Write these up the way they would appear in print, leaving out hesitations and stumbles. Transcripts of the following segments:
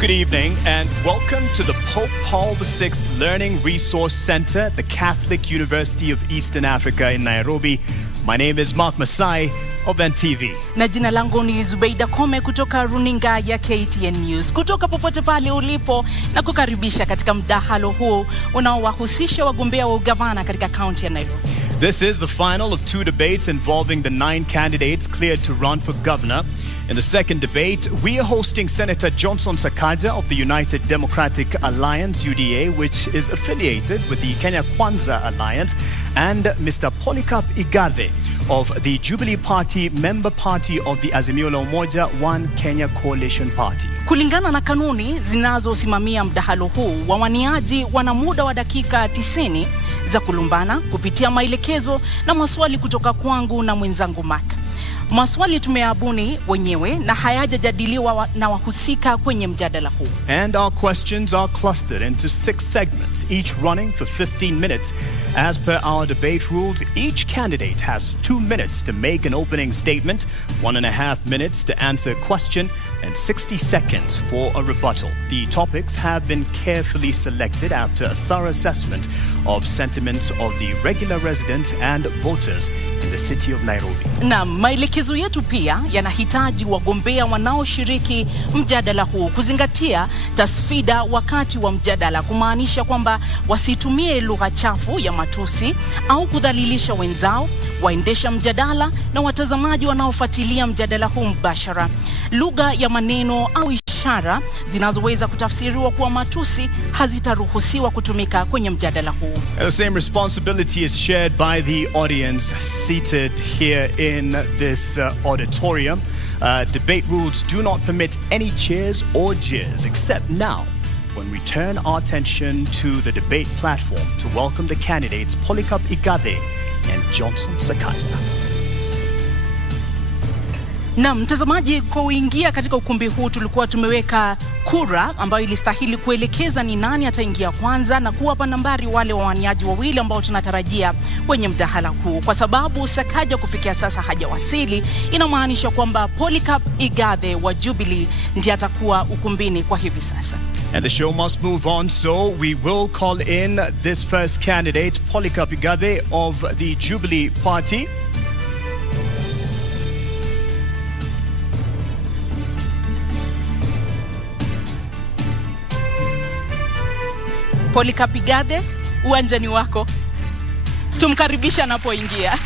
Good evening and welcome to the Pope Paul VI Learning Resource Center, the Catholic University of Eastern Africa in Nairobi. My name is Mark Masai of NTV. Na jina langu ni Zubeida Kome kutoka runinga ya KTN News. Kutoka popote pale ulipo na kukaribisha katika mdahalo huu unaowahusisha wagombea wa ugavana katika kaunti ya Nairobi. This is the final of 2 debates involving the 9 candidates cleared to run for governor. In the second debate, we are hosting Senator Johnson Sakaja of the United Democratic Alliance, UDA, which is affiliated with the Kenya Kwanza Alliance, and Mr. Polycarp Igathe of the Jubilee Party, member party of the Azimio la Umoja One Kenya Coalition Party. Kulingana na kanuni zinazosimamia mdahalo huu, wawaniaji wana muda wa dakika 90 za kulumbana kupitia maelekezo na maswali kutoka kwangu na mwenzangu Mark. Maswali tumeabuni wenyewe na hayajajadiliwa na wahusika kwenye mjadala huu. And our questions are clustered into 6 segments, each running for 15 minutes. As per our debate rules, each candidate has 2 minutes to make an opening statement, 1.5 minutes to answer a question, and 60 seconds for a rebuttal. The topics have been carefully selected after a thorough assessment of sentiments of the regular residents and voters in the city of Nairobi. Na maelekezo yetu pia yanahitaji wagombea wanaoshiriki mjadala huu kuzingatia tasfida wakati wa mjadala, kumaanisha kwamba wasitumie lugha chafu ya matusi au kudhalilisha wenzao, waendesha mjadala na watazamaji wanaofuatilia mjadala huu mbashara. Lugha ya maneno au ishara zinazoweza kutafsiriwa kuwa matusi hazitaruhusiwa kutumika kwenye mjadala huu. The same responsibility is shared by the audience seated here in this auditorium. Debate rules do not permit any cheers or jeers except now, when we turn our attention to the debate platform to welcome the candidates Polycarp Igathe and Johnson Sakaja. Na mtazamaji, kuingia katika ukumbi huu tulikuwa tumeweka kura ambayo ilistahili kuelekeza ni nani ataingia kwanza na kuwapa nambari wale wawaniaji wawili ambao tunatarajia kwenye mdahalo huu. Kwa sababu Sakaja kufikia sasa hajawasili, inamaanisha kwamba Polycarp Igathe wa Jubilee ndiye atakuwa ukumbini kwa hivi sasa. And the show must move on, so we will call in this first candidate, Polycarp Igathe of the Jubilee Party. Polycarp Igathe, uwanjani wako. Tumkaribisha anapoingia.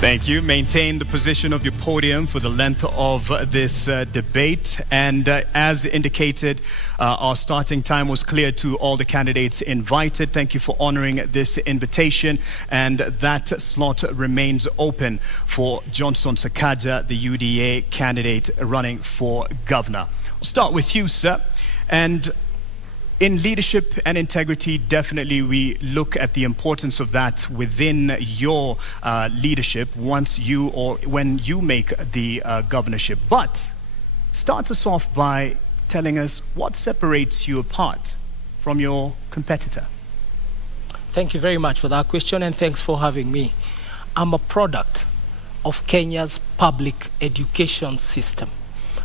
Thank you. Maintain the position of your podium for the length of this debate. And as indicated, our starting time was clear to all the candidates invited. Thank you for honoring this invitation. And that slot remains open for Johnson Sakaja, the UDA candidate running for governor. I'll start with you, sir. And in leadership and integrity, definitely we look at the importance of that within your leadership once you or when you make the governorship. But start us off by telling us what separates you apart from your competitor. Thank you very much for that question, and thanks for having me. I'm a product of Kenya's public education system.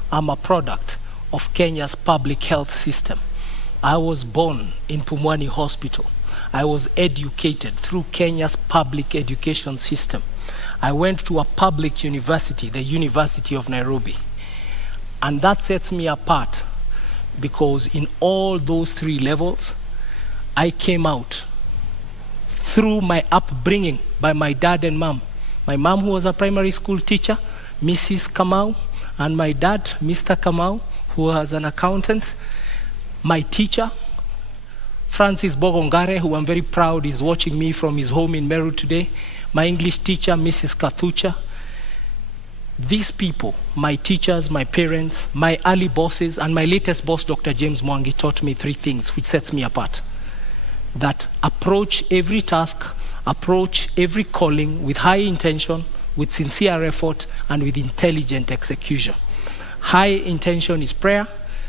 I'm a product of Kenya's public health system. I was born in Pumwani Hospital. I was educated through Kenya's public education system. I went to a public university, the University of Nairobi. And that sets me apart because in all those 3 levels, I came out through my upbringing by my dad and mom. My mom, who was a primary school teacher, Mrs. Kamau, and my dad, Mr. Kamau, who was an accountant. My teacher, Francis Bogongare, who I'm very proud is watching me from his home in Meru today. My English teacher, Mrs. Kathucha. These people, my teachers, my parents, my early bosses, and my latest boss, Dr. James Mwangi, taught me 3 things which sets me apart. That approach every task, approach every calling with high intention, with sincere effort, and with intelligent execution. High intention is prayer.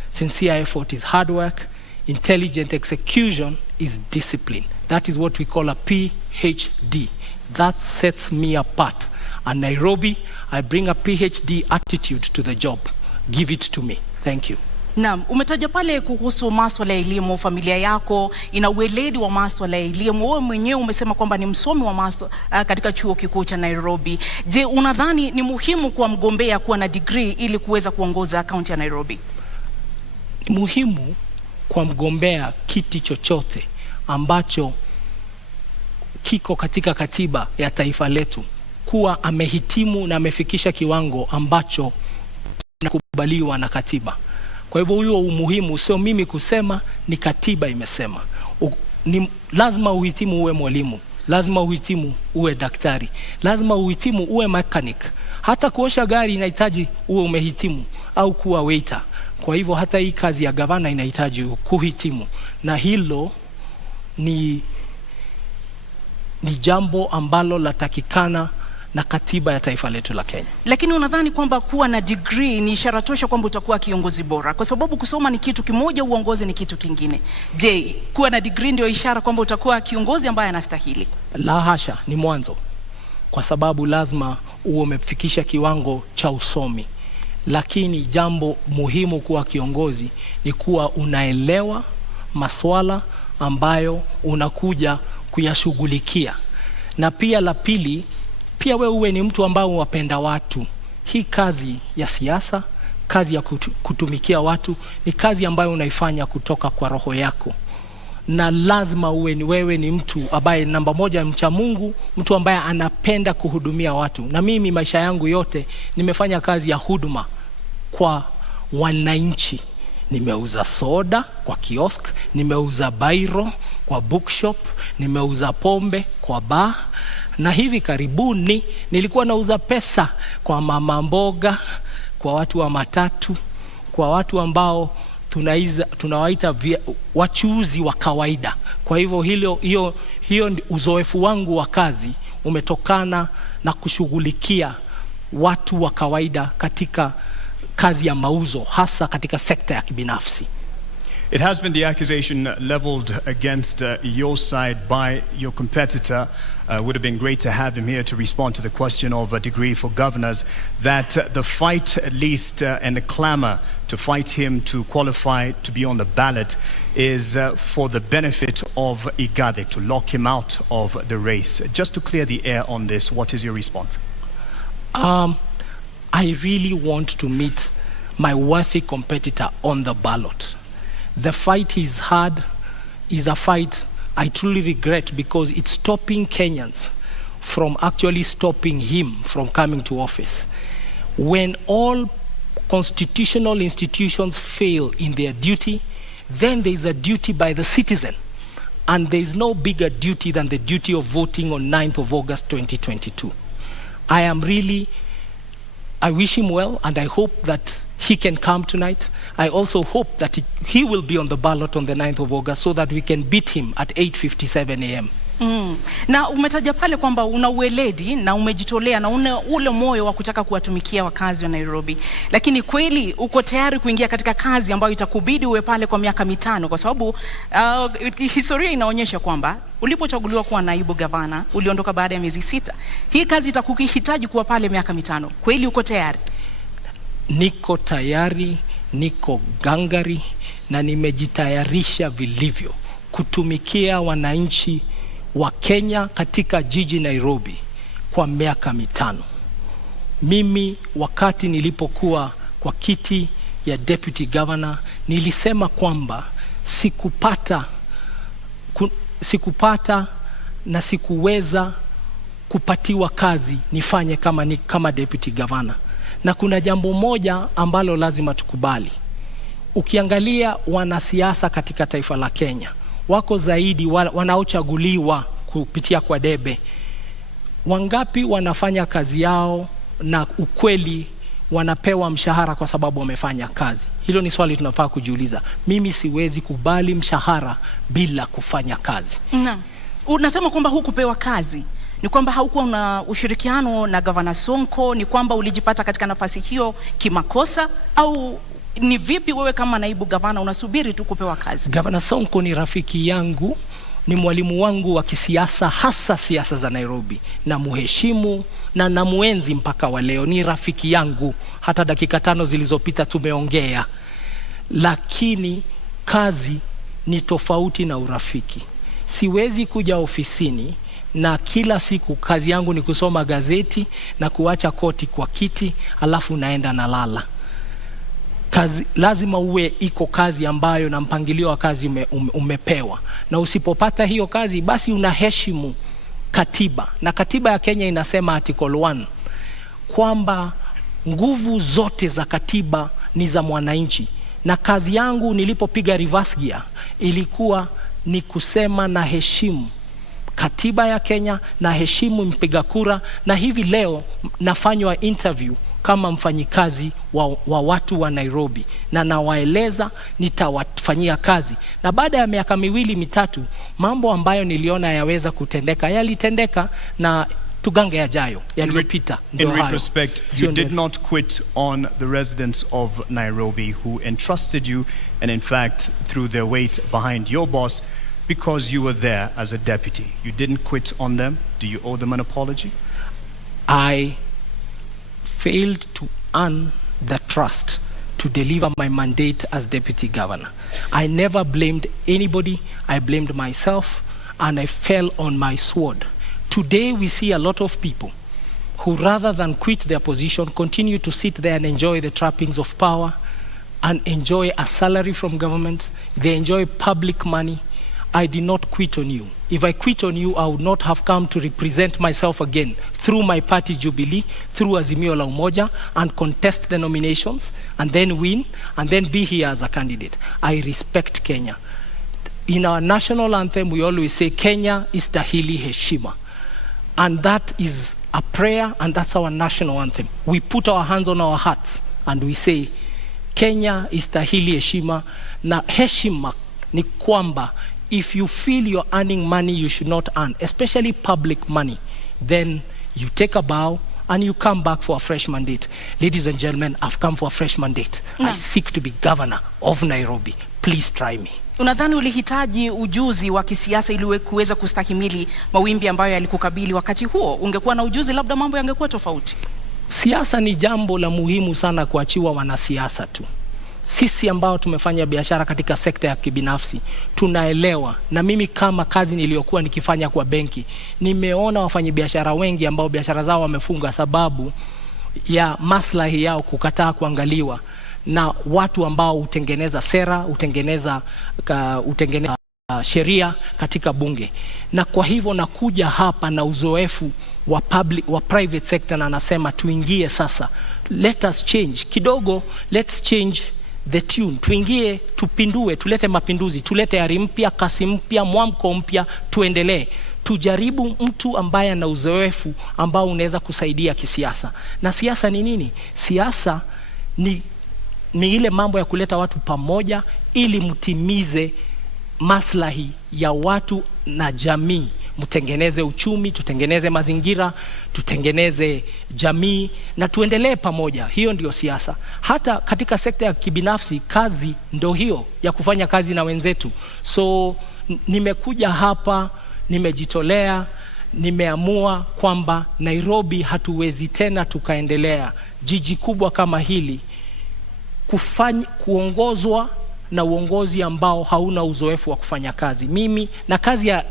Sincere effort is hard work. Intelligent execution is discipline. That is what we call a PhD. That sets me apart. And Nairobi, I bring a PhD attitude to the job. Give it to me. Thank you. Naam, umetaja pale kuhusu masuala ya elimu, familia yako ina ueledi wa masuala ya elimu. Wewe mwenyewe umesema kwamba ni msomi wa katika chuo kikuu cha Nairobi. Je, unadhani ni muhimu kwa mgombea kuwa na degree ili kuweza kuongoza kaunti ya Nairobi? Ni muhimu kwa mgombea kiti chochote ambacho kiko katika katiba ya taifa letu kuwa amehitimu na amefikisha kiwango ambacho kinakubaliwa na katiba. Kwa hivyo huo umuhimu sio mimi kusema, ni katiba imesema. Ni lazima uhitimu uwe mwalimu, lazima uhitimu uwe daktari, lazima uhitimu uwe mechanic. Hata kuosha gari inahitaji uwe umehitimu, au kuwa waiter. Kwa hivyo hata hii kazi ya gavana inahitaji kuhitimu, na hilo ni jambo ambalo latakikana na katiba ya taifa letu la Kenya. Lakini unadhani kwamba kuwa na degree ni ishara tosha kwamba utakuwa kiongozi bora? Kwa sababu kusoma ni kitu kimoja, uongozi ni kitu kingine. Je, kuwa na degree ndio ishara kwamba utakuwa kiongozi ambaye anastahili? La hasha, ni mwanzo. Kwa sababu lazima uwe umefikisha kiwango cha usomi. Lakini jambo muhimu kuwa kiongozi ni kuwa unaelewa masuala ambayo unakuja kuyashughulikia. Na pia la pili, pia wewe uwe ni mtu ambao wapenda watu. Hii kazi ya siasa, kazi ya kutumikia watu, ni kazi ambayo unaifanya kutoka kwa roho yako. Na lazima wewe ni mtu ambaye namba moja mcha Mungu, mtu ambaye anapenda kuhudumia watu. Na mimi maisha yangu yote nimefanya kazi ya huduma kwa wananchi. Nimeuza soda kwa kiosk, nimeuza bairo kwa bookshop, nimeuza pombe kwa bar, na hivi karibuni nilikuwa nauza pesa kwa mama mboga, kwa watu wa matatu, kwa watu ambao tunawaita wachuuzi wa kawaida. Kwa hivyo hiyo uzoefu wangu wa kazi umetokana na kushughulikia watu wa kawaida katika kazi ya mauzo, hasa katika sekta ya kibinafsi. It has been the accusation leveled against your side by your competitor. Would have been great to have him here to respond to the question of a degree for governors, that the fight at least and the clamor to fight him to qualify to be on the ballot is for the benefit of Igathe, to lock him out of the race. Just to clear the air on this, what is your response? I really want to meet my worthy competitor on the ballot. The fight he's had is a fight I truly regret, because it's stopping Kenyans from actually stopping him from coming to office. When all constitutional institutions fail in their duty, then there is a duty by the citizen. And there is no bigger duty than the duty of voting on 9th of August 2022. I wish him well, and I hope that he can come tonight. I also hope that he will be on the ballot on the 9th of August so that we can beat him at 8:57 a.m. Na umetaja pale kwamba una ueledi na umejitolea na una ule moyo wa kutaka kuwatumikia wakazi wa Nairobi. Lakini kweli uko tayari kuingia katika kazi ambayo itakubidi uwe pale kwa miaka 5? Kwa sababu historia inaonyesha kwamba ulipochaguliwa kuwa naibu gavana uliondoka baada ya miezi 6. Hii kazi itakuhitaji kuwa pale miaka 5. Kweli uko tayari? Niko tayari, niko gangari, na nimejitayarisha vilivyo kutumikia wananchi wa Kenya katika jiji Nairobi kwa miaka 5. Mimi wakati nilipokuwa kwa kiti ya deputy governor nilisema kwamba sikupata na sikuweza kupatiwa kazi nifanye kama deputy governor. Na kuna jambo moja ambalo lazima tukubali. Ukiangalia wanasiasa katika taifa la Kenya, wako zaidi wanaochaguliwa kupitia kwa debe. Wangapi wanafanya kazi yao na ukweli wanapewa mshahara kwa sababu wamefanya kazi? Hilo ni swali tunafaa kujiuliza. Mimi siwezi kubali mshahara bila kufanya kazi. Unasema kwamba hukupewa kazi. Ni kwamba haukuwa na ushirikiano na Governor Sonko? Ni kwamba ulijipata katika nafasi hiyo kimakosa? Au ni vipi wewe kama naibu gavana unasubiri tu kupewa kazi? Governor Sonko ni rafiki yangu ni mwalimu wangu wa kisiasa, hasa siasa za Nairobi, na muheshimu na namuenzi mpaka wa leo. Ni rafiki yangu, hata dakika 5 zilizopita tumeongea. Lakini kazi ni tofauti na urafiki. Siwezi kuja ofisini na kila siku kazi yangu ni kusoma gazeti na kuacha koti kwa kiti alafu naenda na lala. Kazi lazima uwe iko kazi ambayo na mpangilio wa kazi umepewa, na usipopata hiyo kazi basi unaheshimu katiba. Na katiba ya Kenya inasema article 1 kwamba nguvu zote za katiba ni za mwananchi. Na kazi yangu nilipopiga reverse gear ilikuwa ni kusema na heshimu katiba ya Kenya, na heshimu mpiga kura. Na hivi leo nafanywa interview kama mfanyikazi wa watu wa Nairobi, na nawaeleza nitawafanyia kazi. Na baada ya miaka 2-3 mambo ambayo niliona yaweza kutendeka yalitendeka, na tugange yajayo yaliyopita. In retrospect, you did not quit on the residents of Nairobi who entrusted you and in fact threw their weight behind your boss because you were there as a deputy. You didn't quit on them. Do you owe them an apology? I failed to earn the trust to deliver my mandate as deputy governor. I never blamed anybody. I blamed myself, and I fell on my sword. Today we see a lot of people who, rather than quit their position, continue to sit there and enjoy the trappings of power and enjoy a salary from government. They enjoy public money. I did not quit on you. If I quit on you, I would not have come to represent myself again through my party Jubilee, through Azimio la Umoja, and contest the nominations and then win and then be here as a candidate. I respect Kenya. In our national anthem, we always say Kenya istahili heshima. And that is a prayer, and that's our national anthem. We put our hands on our hearts and we say Kenya istahili heshima. Na heshima ni kwamba if you feel you're earning money you should not earn, especially public money, then you take a bow and you come back for a fresh mandate. Ladies and gentlemen, I've come for a fresh mandate. I seek to be governor of Nairobi. Please try me. Unadhani ulihitaji ujuzi wa kisiasa ili kuweza kustahimili mawimbi ambayo yalikukabili wakati huo? Ungekuwa na ujuzi, labda mambo yangekuwa tofauti. Siasa ni jambo la muhimu sana kuachiwa wanasiasa tu. Sisi ambao tumefanya biashara katika sekta ya kibinafsi tunaelewa, na mimi kama kazi niliyokuwa nikifanya kwa benki, nimeona wafanyabiashara wengi ambao biashara zao wamefunga sababu ya maslahi yao kukataa kuangaliwa na watu ambao utengeneza sera, utengeneza sheria katika bunge. Na kwa hivyo nakuja hapa na uzoefu wa private sector, na nasema tuingie sasa, let us change kidogo, let's change the tune. Tuingie, tupindue, tulete mapinduzi, tulete ari mpya, kasi mpya, mwamko mpya, tuendelee. Tujaribu mtu ambaye ana uzoefu ambao unaweza kusaidia kisiasa. Na siasa ni nini? Siasa ni ile mambo ya kuleta watu pamoja ili mtimize maslahi ya watu na jamii. Mtengeneze uchumi, tutengeneze mazingira, tutengeneze jamii na tuendelee pamoja. Hiyo ndio siasa. Hata katika sekta ya kibinafsi kazi ndio hiyo ya kufanya kazi na wenzetu. So nimekuja hapa, nimejitolea, nimeamua kwamba Nairobi hatuwezi tena tukaendelea jiji kubwa kama hili kuongozwa na uongozi ambao hauna uzoefu wa kufanya kazi. Mimi na kazi ya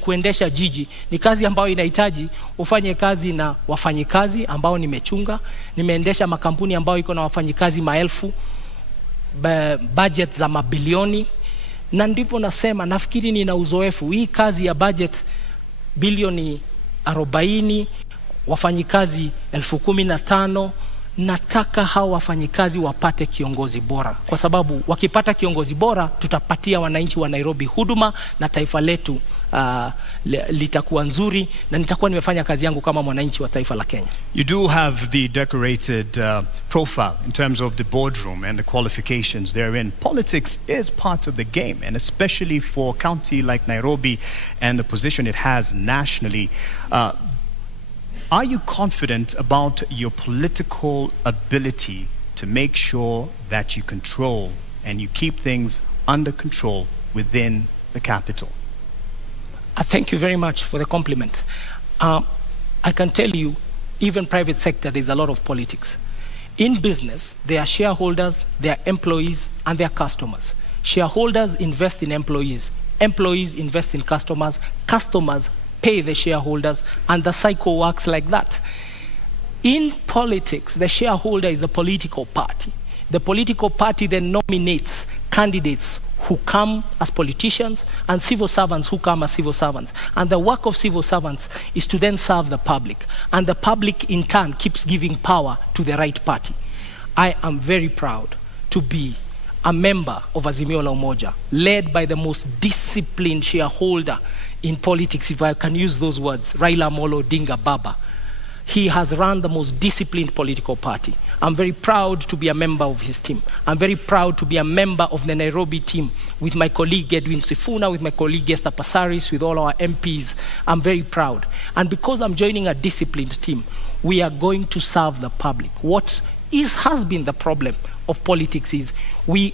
kuendesha jiji ni kazi ambayo inahitaji ufanye kazi na wafanyikazi ambao nimechunga. Nimeendesha makampuni ambayo iko na wafanyikazi maelfu, budget za mabilioni, na ndipo nasema nafikiri nina uzoefu. Hii kazi ya budget bilioni 40, wafanyikazi 15,000, nataka hao wafanyikazi wapate kiongozi bora, kwa sababu wakipata kiongozi bora tutapatia wananchi wa Nairobi huduma na taifa letu litakuwa nzuri, na nitakuwa nimefanya kazi yangu kama mwananchi wa taifa la Kenya. You do have the decorated profile in terms of the boardroom and the qualifications therein. Politics is part of the game, and especially for a county like Nairobi and the position it has nationally. Are you confident about your political ability to make sure that you control and you keep things under control within the capital? Thank you very much for the compliment. I can tell you, even private sector, there's a lot of politics. In business, there are shareholders, there are employees, and there are customers. Shareholders invest in employees. Employees invest in customers. Customers pay the shareholders, and the cycle works like that. In politics, the shareholder is the political party. The political party then nominates candidates who come as politicians and civil servants who come as civil servants. And the work of civil servants is to then serve the public. And the public, in turn, keeps giving power to the right party. I am very proud to be a member of Azimio la Umoja, led by the most disciplined shareholder in politics, if I can use those words, Raila Amolo Odinga Baba. He has run the most disciplined political party. I'm very proud to be a member of his team. I'm very proud to be a member of the Nairobi team with my colleague Edwin Sifuna, with my colleague Esther Passaris, with all our MPs. I'm very proud. And because I'm joining a disciplined team, we are going to serve the public. What has been the problem of politics is we,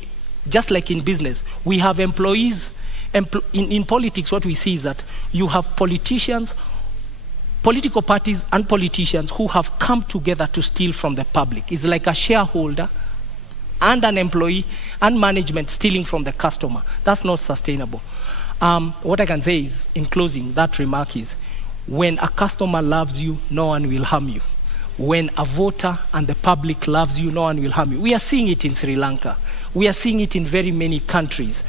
just like in business, we have employees. In politics, what we see is that you have politicians, political parties and politicians who have come together to steal from the public. It's like a shareholder and an employee and management stealing from the customer. That's not sustainable. What I can say is, in closing, that remark is, when a customer loves you, no one will harm you. When a voter and the public loves you, no one will harm you. We are seeing it in Sri Lanka. We are seeing it in very many countries,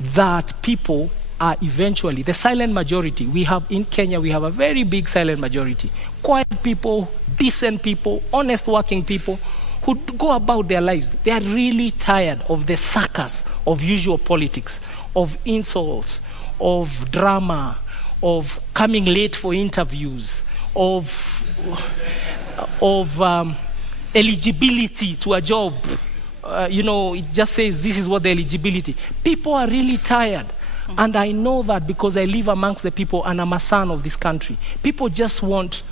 that people are eventually, the silent majority, we have in Kenya, we have a very big silent majority. Quiet people, decent people, honest working people who go about their lives. They are really tired of the circus of usual politics, of insults, of drama, of coming late for interviews, of eligibility to a job. It just says this is what the eligibility. People are really tired. And I know that because I live amongst the people and I'm a son of this country. People just want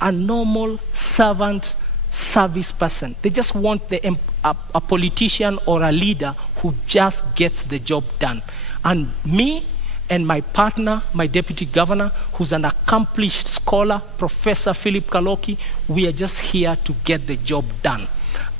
a normal servant service person. They just want a politician or a leader who just gets the job done. And me and my partner, my deputy governor, who's an accomplished scholar, Professor Philip Kaloki, we are just here to get the job done.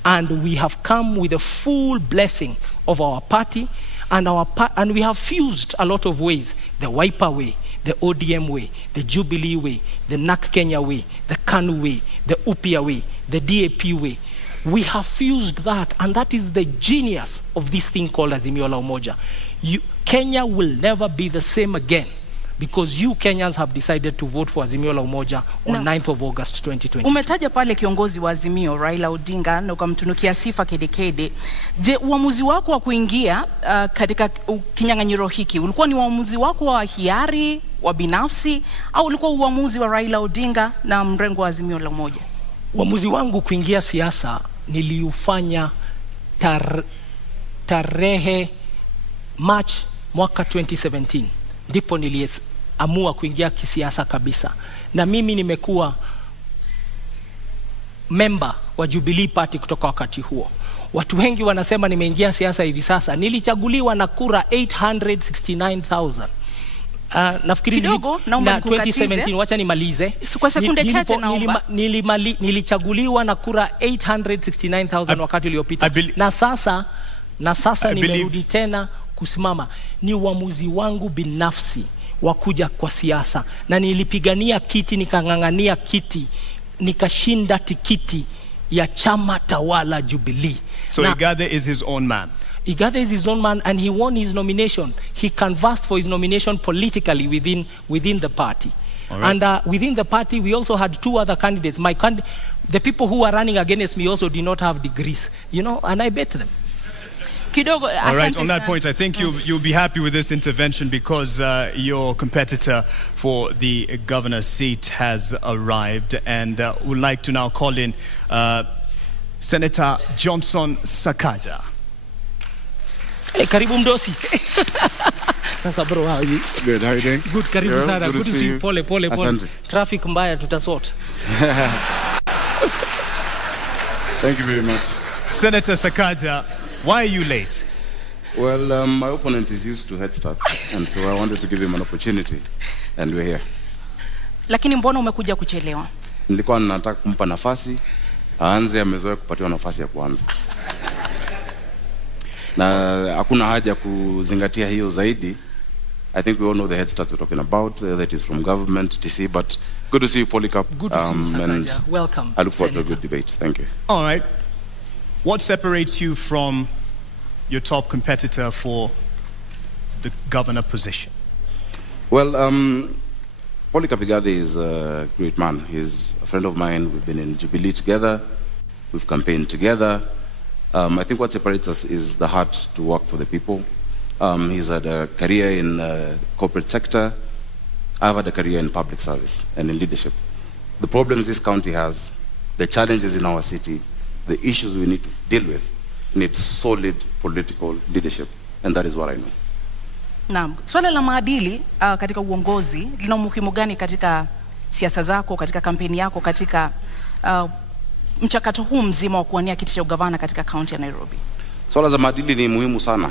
And we have come with a full blessing of our party, and we have fused a lot of ways: the Wiper way, the ODM way, the Jubilee way, the NAK Kenya way, the KANU way, the UPIA way, the DAP way. We have fused that, and that is the genius of this thing called Azimio la Umoja. Kenya will never be the same again because you Kenyans have decided to vote for Azimio la Umoja on 9th of August 2020. Umetaja pale kiongozi wa Azimio Raila Odinga na ukamtunukia sifa kedekede. Je, uamuzi wako wa kuingia katika kinyang'anyiro hiki ulikuwa ni uamuzi wako wa hiari, wa binafsi, au ulikuwa uamuzi wa Raila Odinga na mrengo wa Azimio la Umoja? Uamuzi wangu kuingia siasa niliufanya tarehe March mwaka 2017. Ndipo niliamua kuingia kisiasa kabisa. Na mimi nimekuwa member wa Jubilee Party kutoka wakati huo. Watu wengi wanasema nimeingia siasa hivi sasa. Nilichaguliwa na kura 869,000. Nafikiri na 2017, wacha nimalize. Kwa sekunde chache naomba. Nilichaguliwa na kura 869,000 wakati uliopita. Na sasa nimerudi tena kusimama. Ni uamuzi wangu binafsi wa kuja kwa siasa, na nilipigania kiti, nikang'ang'ania kiti, nikashinda tikiti ya chama tawala Jubilee. So Igathe is his own man. Igathe is his own man, and he won his nomination. He canvassed for his nomination politically within the party. Right. And within the party, we also had two other candidates. The people who were running against me also did not have degrees, and I bet them. All right, on that point, I think you'll be happy with this intervention because your competitor for the governor's seat has arrived, and would like to now call in Senator Johnson Sakaja. Hey, karibu mdosi. Sasa bro, how are you? Good, how are you doing? Good, karibu sana. Good to see you. Pole. Traffic mbaya tutasort. Thank you very much. Senator Sakaja, why are you late? Well, my opponent is used to head starts, and so I wanted to give him an opportunity, and we're here. Lakini mbona umekuja kuchelewa? Nilikuwa nataka kumpa nafasi, aanze, amezoea kupatiwa nafasi ya kuanza. Na hakuna haja kuzingatia hiyo zaidi. I think we all know the head starts we're talking about, that is from government, TC, but good to see you, Polycarp. Good to see you, Sakaja. Welcome. I look forward Senator. to a good debate. Thank you. All right. What separates you from your top competitor for the governor position? Well, Polycarp Igathe is a great man. He's a friend of mine. We've been in Jubilee together. We've campaigned together. I think what separates us is the heart to work for the people. He's had a career in the corporate sector. I've had a career in public service and in leadership. The problems this county has, the challenges in our city, the issues we need to deal with, need solid political leadership. And that is what I know. Naam, swala la maadili katika uongozi lina umuhimu gani katika siasa zako, katika kampeni yako, katika mchakato huu mzima wa kuwania kiti cha ugavana katika kaunti ya Nairobi? Swala za maadili ni muhimu sana,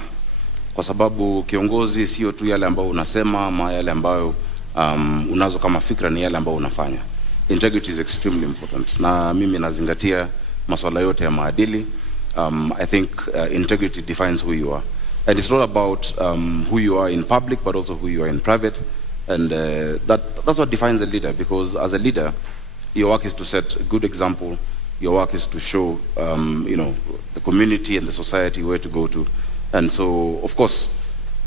kwa sababu kiongozi sio tu yale ambayo unasema ama yale ambayo unazo kama fikra, ni yale ambayo unafanya. Integrity is extremely important, na mimi nazingatia masuala yote ya maadili. I think integrity defines who you are. And it's not about who you are in public, but also who you are in private. And that's what defines a leader, because as a leader, your work is to set a good example. Your work is to show, the community and the society where to go to. And so, of course,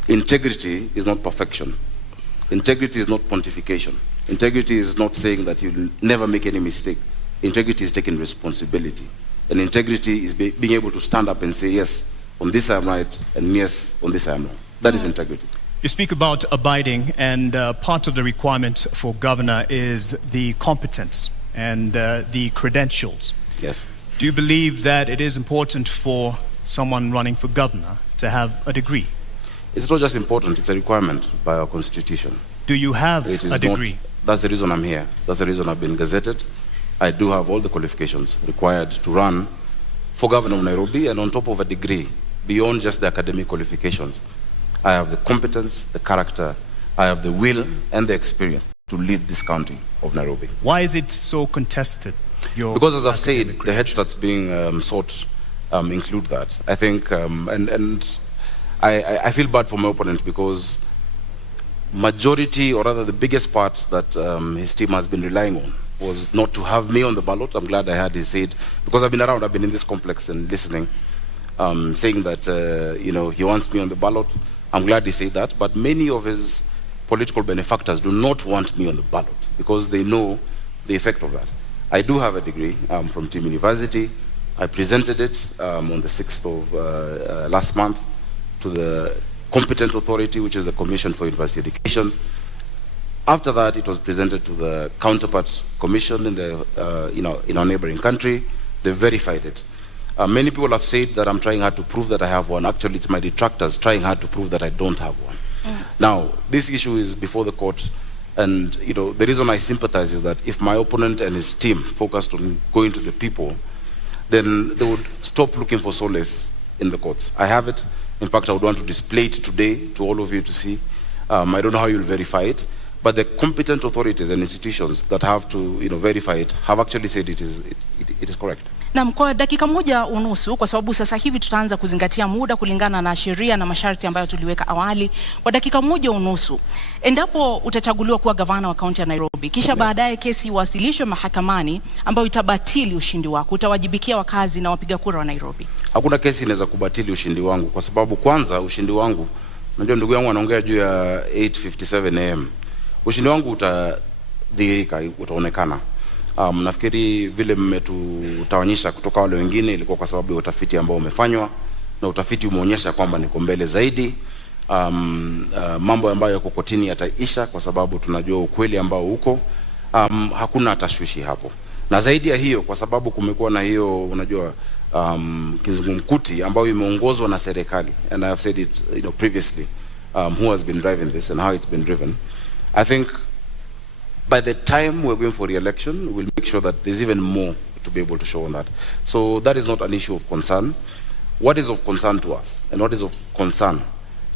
integrity is not perfection. Integrity is not pontification. Integrity is not saying that you'll never make any mistake. Integrity is taking responsibility. And integrity is being able to stand up and say, yes, on this I am right, and yes, on this I am wrong. That is integrity. You speak about abiding, and part of the requirement for governor is the competence and the credentials. Yes. Do you believe that it is important for someone running for governor to have a degree? It's not just important, it's a requirement by our constitution. Do you have a degree? That's the reason I'm here. That's the reason I've been gazetted. I do have all the qualifications required to run for governor of Nairobi, and on top of a degree, beyond just the academic qualifications, I have the competence, the character, I have the will and the experience to lead this county of Nairobi. Why is it so contested? Because as I've said, the head starts being sought include that. I think, and I feel bad for my opponent, because majority, or rather the biggest part that his team has been relying on was not to have me on the ballot. I'm glad I had his said, because I've been around, I've been in this complex and listening, saying that, he wants me on the ballot. I'm glad he said that, but many of his political benefactors do not want me on the ballot because they know the effect of that. I do have a degree from Team University. I presented it on the 6th of last month to the competent authority, which is the Commission for University Education. After that, it was presented to the counterpart commission in the, in our neighboring country. They verified it. Many people have said that I'm trying hard to prove that I have one. Actually, it's my detractors trying hard to prove that I don't have one. Now, this issue is before the court, and the reason I sympathize is that if my opponent and his team focused on going to the people, then they would stop looking for solace in the courts. I have it. In fact, I would want to display it today to all of you to see. I don't know how you'll verify it, but the competent authorities and institutions that have to verify it have actually said it is correct. Na kwa dakika moja unusu, kwa sababu sasa hivi tutaanza kuzingatia muda kulingana na sheria na masharti ambayo tuliweka awali. Kwa dakika moja unusu, endapo utachaguliwa kuwa gavana wa kaunti ya Nairobi, kisha baadaye kesi iwasilishwe mahakamani ambayo itabatili ushindi wako, utawajibikia wakazi na wapiga kura wa Nairobi? Hakuna kesi inaweza kubatili ushindi wangu, kwa sababu kwanza ushindi wangu, unajua ndugu yangu anaongea juu ya 8:57 am. Ushindi wangu utadhihirika, utaonekana. Nafikiri vile mmetutawanyisha kutoka wale wengine ilikuwa kwa sababu ya utafiti ambao umefanywa, na utafiti umeonyesha kwamba niko mbele zaidi. Mambo ambayo yako kotini yataisha kwa sababu tunajua ukweli ambao uko. Hakuna tashwishi hapo. Na zaidi ya hiyo, kwa sababu kumekuwa na hiyo unajua kizungumkuti ambayo imeongozwa na serikali, and I have said it previously, who has been driving this and how it's been driven. I think by the time we're going for re-election, we'll make sure that there's even more to be able to show on that. So that is not an issue of concern. what is of concern to us and what is of concern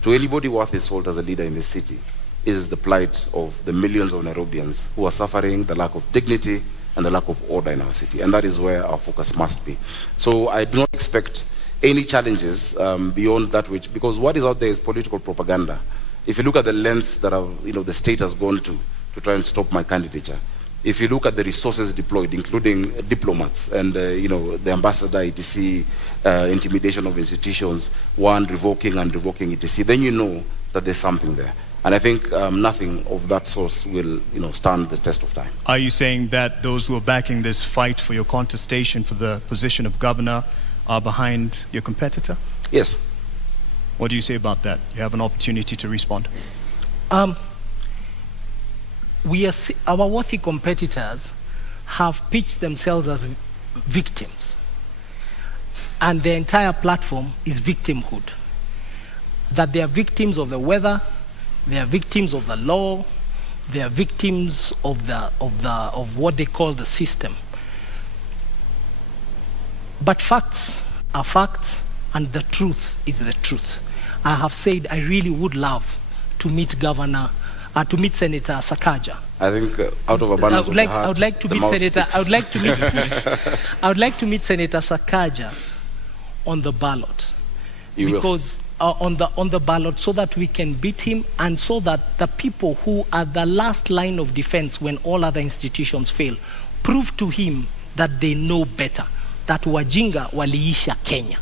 to anybody worth his salt as a leader in this city is the plight of the millions of Nairobians who are suffering the lack of dignity and the lack of order in our city. And that is where our focus must be. So I do not expect any challenges beyond that which, because what is out there is political propaganda. If you look at the lengths that the state has gone to try and stop my candidature, if you look at the resources deployed, including diplomats and the ambassador, etc., intimidation of institutions, revoking and revoking, etc., then you know that there's something there. And I think nothing of that source will stand the test of time. Are you saying that those who are backing this fight for your contestation for the position of governor are behind your competitor? Yes. What do you say about that? You have an opportunity to respond. Our worthy competitors have pitched themselves as victims, and the entire platform is victimhood. That they are victims of the weather, they are victims of the law, they are victims of what they call the system. But facts are facts, and the truth is the truth. I have said I really would love to meet Senator Sakaja. I think out of abundance of the heart, I would like to meet Senator. I would like to meet. I would like to meet Senator Sakaja on the ballot, on the ballot, so that we can beat him, and so that the people who are the last line of defense when all other institutions fail, prove to him that they know better. That wajinga waliisha Kenya,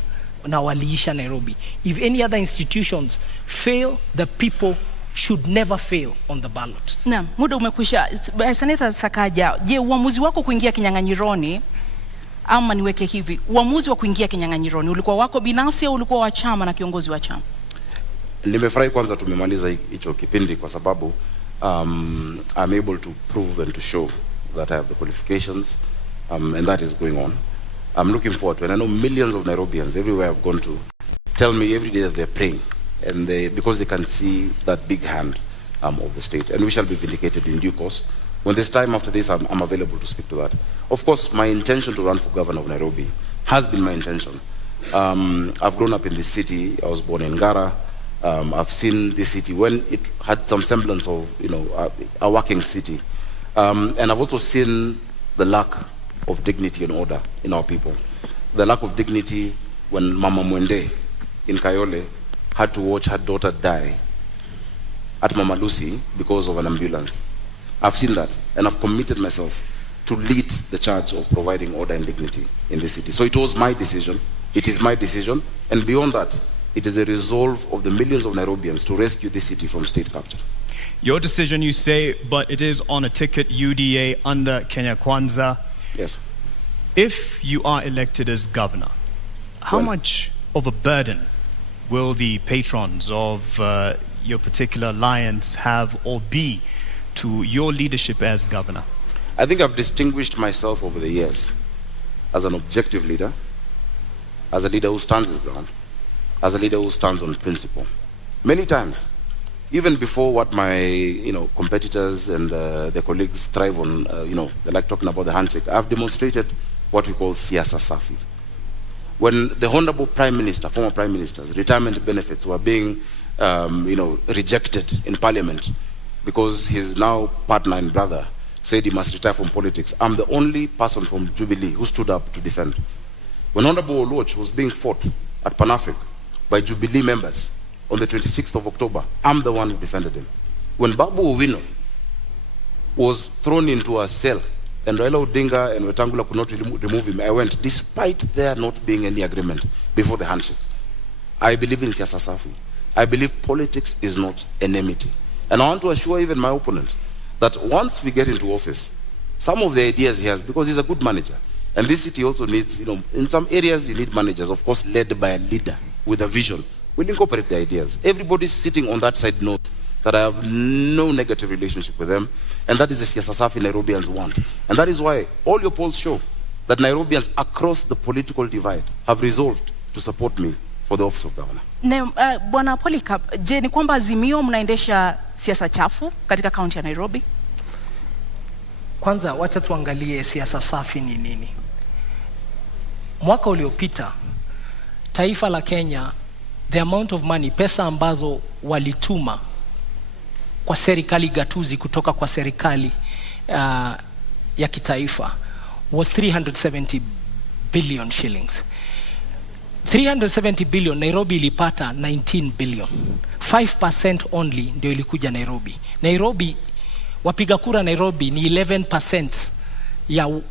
na waliisha Nairobi. If any other institutions fail, the people should never fail on the ballot. Naam, muda umekwisha. Senator Sakaja, je, uamuzi wako kuingia kinyang'anyironi, ama niweke hivi, uamuzi wa kuingia kinyang'anyironi ulikuwa wako binafsi au ulikuwa wa chama na kiongozi wa chama? Nimefurahi kwanza tumemaliza hicho kipindi kwa sababu I'm able to prove and to show that I have the qualifications, and that is going on. I'm looking forward to it. And I know millions of Nairobians everywhere I've gone to tell me every day that they're praying, and because they can see that big hand of the state, and we shall be vindicated in due course. When there's time after this, I'm available to speak to that. Of course, my intention to run for governor of Nairobi has been my intention. I've grown up in this city. I was born in Ngara. I've seen this city when it had some semblance of a working city, and I've also seen the lack of dignity and order in our people. The lack of dignity when Mama Mwende in Kayole had to watch her daughter die at Mama Lucy because of an ambulance. I've seen that, and I've committed myself to lead the charge of providing order and dignity in the city. So it was my decision, it is my decision, and beyond that, it is a resolve of the millions of Nairobians to rescue this city from state capture. Your decision, you say, but it is on a ticket UDA under Kenya Kwanza. Yes. If you are elected as governor, how much of a burden will the patrons of your particular alliance have or be to your leadership as governor? I think I've distinguished myself over the years as an objective leader, as a leader who stands his ground, as a leader who stands on principle. Many times, even before what my competitors and their colleagues thrive on, they like talking about the handshake, I've demonstrated what we call siasa safi. When the Honorable Prime Minister, former Prime Minister's retirement benefits were being rejected in Parliament because his now partner and brother said he must retire from politics, I'm the only person from Jubilee who stood up to defend. When Honorable Oluoch was being fought at Pan-Africa by Jubilee members on the 26th of October, I'm the one who defended him. When Babu Owino was thrown into a cell and Raila Odinga and Wetangula could not remove him, I went, despite there not being any agreement before the handshake. I believe in siasa safi. I believe politics is not enmity. And I want to assure even my opponent that once we get into office, some of the ideas he has, because he's a good manager, and this city also needs, in some areas you need managers, of course, led by a leader with a vision. We'll incorporate the ideas. Everybody sitting on that side knows that I have no negative relationship with them, and that is the siasa safi Nairobians want. And that is why all your polls show that Nairobians across the political divide have resolved to support me for the office of governor. Bwana Polycarp, je, ni kwamba Azimio mnaendesha siasa chafu katika kaunti ya Nairobi? Kwanza wacha tuangalie siasa safi ni nini. Mwaka uliopita taifa la Kenya, the amount of money, pesa ambazo walituma kwa serikali gatuzi kutoka kwa serikali ya kitaifa was 370 billion shillings. 370 billion, Nairobi ilipata 19 billion. 5% only ndio ilikuja Nairobi. Nairobi, wapiga kura Nairobi ni 11% ya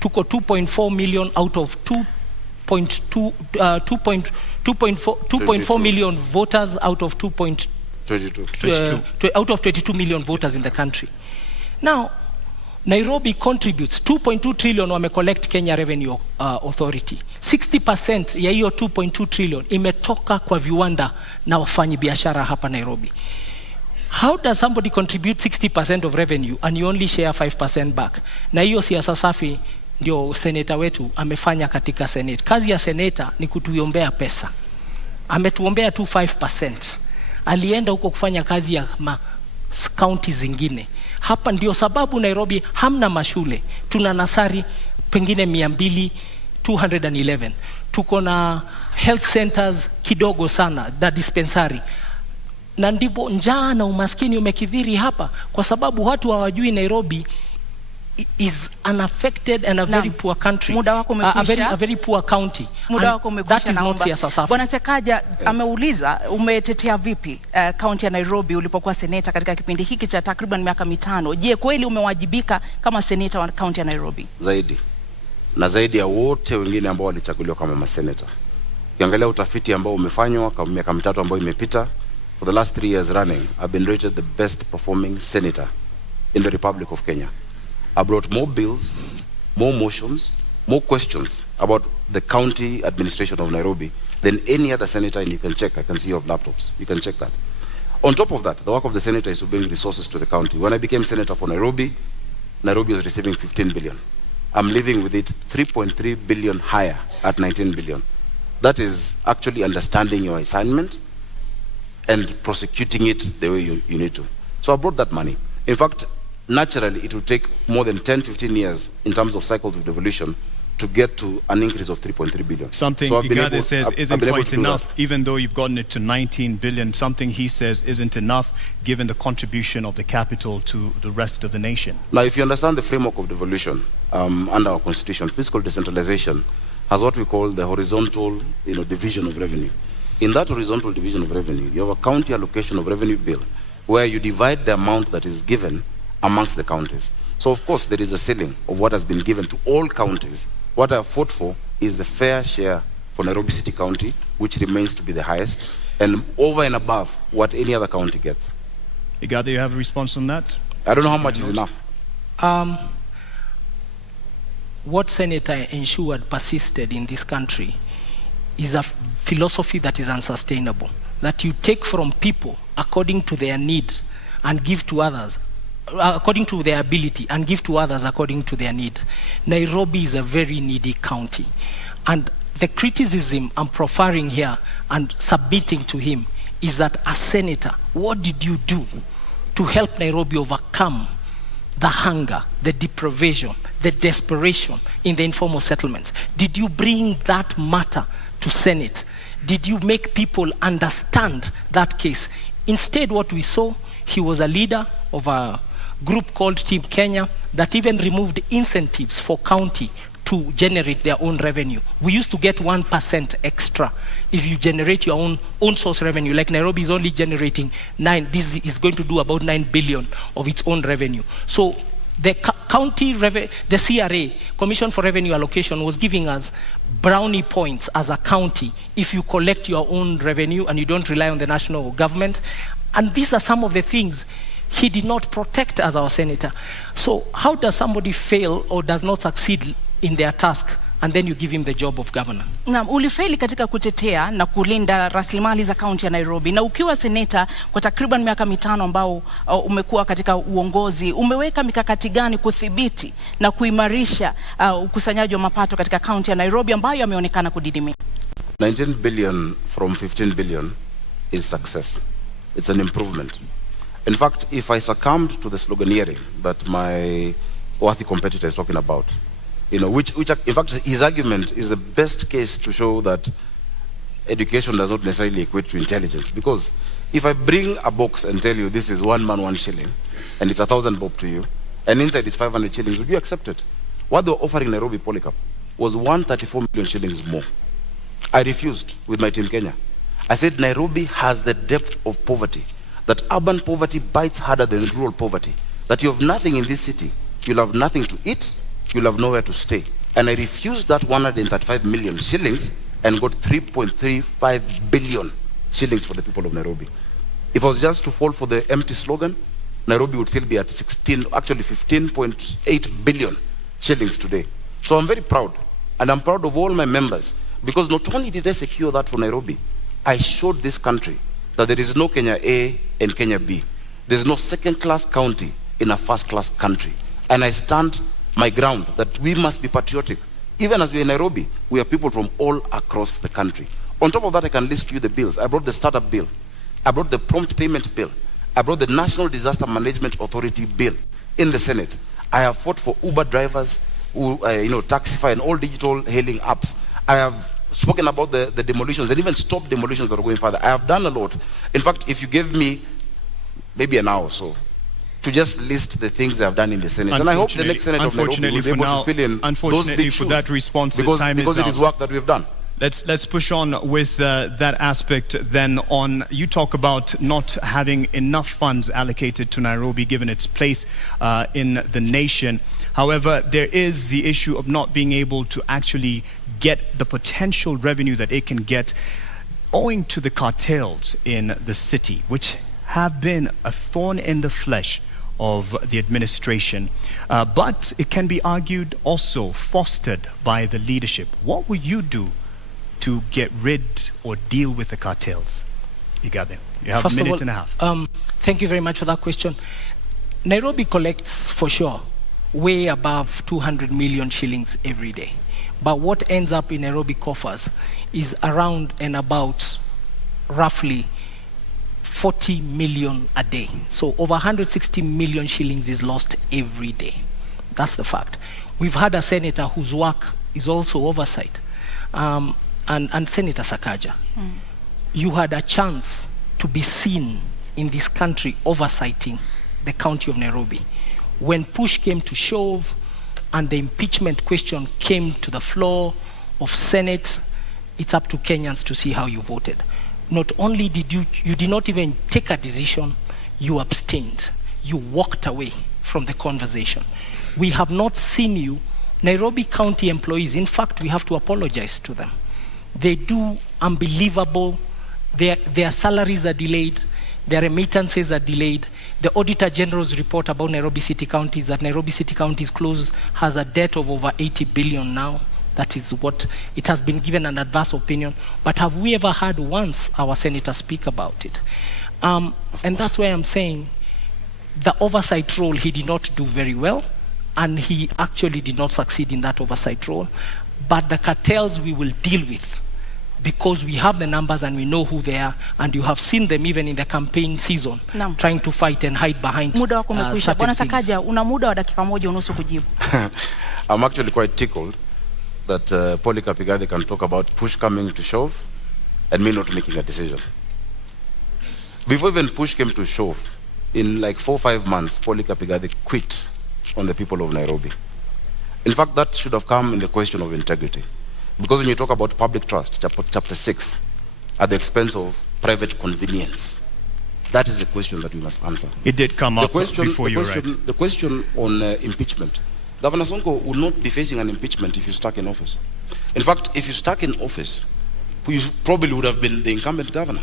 tuko 2.4 million out of 2.4 million voters out of 22 million voters in the country. Now, Nairobi contributes 2.2 trillion wame collect Kenya Revenue Authority. 60% ya hiyo 2.2 trillion imetoka kwa viwanda na wafanyi biashara hapa Nairobi. How does somebody contribute 60% of revenue and you only share 5% back? Na hiyo siasa safi ndio seneta wetu amefanya katika Senate. Kazi ya seneta ni kutuombea pesa. Ametuombea tu 5%. Alienda huko kufanya kazi ya county zingine. Hapa ndio sababu Nairobi hamna mashule. Tuna nasari pengine 211. Tuko na health centers kidogo sana, da dispensary. Na ndipo njaa na umaskini umekithiri hapa kwa sababu watu hawajui Nairobi is unaffected and a very poor country. Muda wako umekwisha. A very poor county. Muda wako umekwisha. That is not siasa safi. Bwana Sakaja ameuliza umetetea vipi county ya Nairobi ulipokuwa seneta katika kipindi hiki cha takriban miaka 5. Je, kweli umewajibika kama seneta wa county ya Nairobi? Zaidi. Na zaidi ya wote wengine ambao walichaguliwa kama maseneta. Ukiangalia utafiti ambao umefanywa kwa miaka 3 ambayo imepita, for the last 3 years running, I've been rated the best performing senator in the Republic of Kenya. I brought more bills, more motions, more questions about the county administration of Nairobi than any other senator, and you can check. I can see you have laptops. You can check that. On top of that, the work of the senator is to bring resources to the county. When I became senator for Nairobi, Nairobi was receiving 15 billion. I'm living with it 3.3 billion higher at 19 billion. That is actually understanding your assignment and prosecuting it the way you need to. So I brought that money. In fact, naturally, it will take more than 10-15 years in terms of cycles of devolution to get to an increase of 3.3 billion. Something Igathe says isn't quite enough, even though you've gotten it to 19 billion. Something he says isn't enough, given the contribution of the capital to the rest of the nation. Now, if you understand the framework of devolution under our constitution, fiscal decentralization has what we call the horizontal division of revenue. In that horizontal division of revenue, you have a county allocation of revenue bill, where you divide the amount that is given amongst the counties. So of course there is a ceiling of what has been given to all counties. What I have fought for is the fair share for Nairobi City County, which remains to be the highest, and over and above what any other county gets. Igathe, you have a response on that? I don't know how much is enough. What Senator ensured persisted in this country is a philosophy that is unsustainable. That you take from people according to their needs and give to others according to their ability and give to others according to their need. Nairobi is a very needy county. And the criticism I'm proffering here and submitting to him is that as senator, what did you do to help Nairobi overcome the hunger, the deprivation, the desperation in the informal settlements? Did you bring that matter to Senate? Did you make people understand that case? Instead, what we saw, he was a leader of a group called Team Kenya that even removed incentives for county to generate their own revenue. We used to get 1% extra if you generate your own source revenue. Like Nairobi is only generating this is going to do about 9 billion of its own revenue. So the the CRA, Commission for Revenue Allocation, was giving us brownie points as a county if you collect your own revenue and you don't rely on the national government. And these are some of the things he did not protect as our senator. So how does somebody fail or does not succeed in their task and then you give him the job of governor? Na ulifeli katika kutetea na kulinda rasilimali za kaunti ya Nairobi, na ukiwa seneta kwa takriban miaka 5 ambao umekuwa katika uongozi, umeweka mikakati gani kudhibiti na kuimarisha ukusanyaji wa mapato katika kaunti ya Nairobi ambayo yameonekana kudidimia? 19 billion from 15 billion is success. It's an improvement. In fact, if I succumbed to the sloganeering that my worthy competitor is talking about, which in fact his argument is the best case to show that education does not necessarily equate to intelligence. Because if I bring a box and tell you this is 1 man, 1 shilling, and it's 1,000 bob to you, and inside it's 500 shillings, would you accept it? What they were offering Nairobi Polycarp was 134 million shillings more. I refused with my team Kenya. I said Nairobi has the depth of poverty, that urban poverty bites harder than rural poverty, that you have nothing in this city, you'll have nothing to eat, you'll have nowhere to stay. And I refused that 135 million shillings and got 3.35 billion shillings for the people of Nairobi. If I was just to fall for the empty slogan, Nairobi would still be at 15.8 billion shillings today. So I'm very proud, and I'm proud of all my members, because not only did I secure that for Nairobi, I showed this country that there is no Kenya A and Kenya B. There's no second-class county in a first-class country. And I stand my ground that we must be patriotic. Even as we're in Nairobi, we have people from all across the country. On top of that, I can list you the bills. I brought the startup bill. I brought the prompt payment bill. I brought the National Disaster Management Authority bill in the Senate. I have fought for Uber drivers, Taxify and all digital hailing apps. I have spoken about the demolitions and even stopped demolitions that are going further. I have done a lot. In fact, if you give me maybe an hour or so to just list the things I have done in the Senate, and I hope the next Senate of Nairobi will be able to fill in those big shoes, that response, because it is work that we've done. Let's push on with that aspect then on. You talk about not having enough funds allocated to Nairobi given its place in the nation. However, there is the issue of not being able to actually get the potential revenue that it can get owing to the cartels in the city, which have been a thorn in the flesh of the administration. But it can be argued also fostered by the leadership. What will you do to get rid or deal with the cartels? Igathe, you have a minute and a half. Thank you very much for that question. Nairobi collects, for sure, way above 200 million shillings every day. But what ends up in Nairobi coffers is around and about roughly 40 million a day. So over 160 million shillings is lost every day. That's the fact. We've had a senator whose work is also oversight. And Senator Sakaja, you had a chance to be seen in this country oversighting the county of Nairobi. When push came to shove and the impeachment question came to the floor of Senate, it's up to Kenyans to see how you voted. Not only did you did not even take a decision, you abstained. You walked away from the conversation. We have not seen you. Nairobi County employees, in fact, we have to apologize to them. They do unbelievable. Their salaries are delayed. Their remittances are delayed. The Auditor General's report about Nairobi City County is that Nairobi City County's has a debt of over 80 billion now. That is what it has been given an adverse opinion. But have we ever heard once our senator speak about it? And that's why I'm saying the oversight role he did not do very well, and he actually did not succeed in that oversight role. But the cartels we will deal with, because we have the numbers and we know who they are, and you have seen them even in the campaign season trying to fight and hide behind muda wako umekwisha. Bwana Sakaja, una muda wa dakika moja unusu kujibu. I'm actually quite tickled that Polycarp Igathe can talk about push coming to shove and me not making a decision. Before even push came to shove, in like 4 or 5 months, Polycarp Igathe quit on the people of Nairobi. In fact, that should have come in the question of integrity. Because when you talk about public trust, chapter 6, at the expense of private convenience, that is the question that we must answer. It did come up before you, right? The question on impeachment. Governor Sonko would not be facing an impeachment if you stuck in office. In fact, if you stuck in office, you probably would have been the incumbent governor.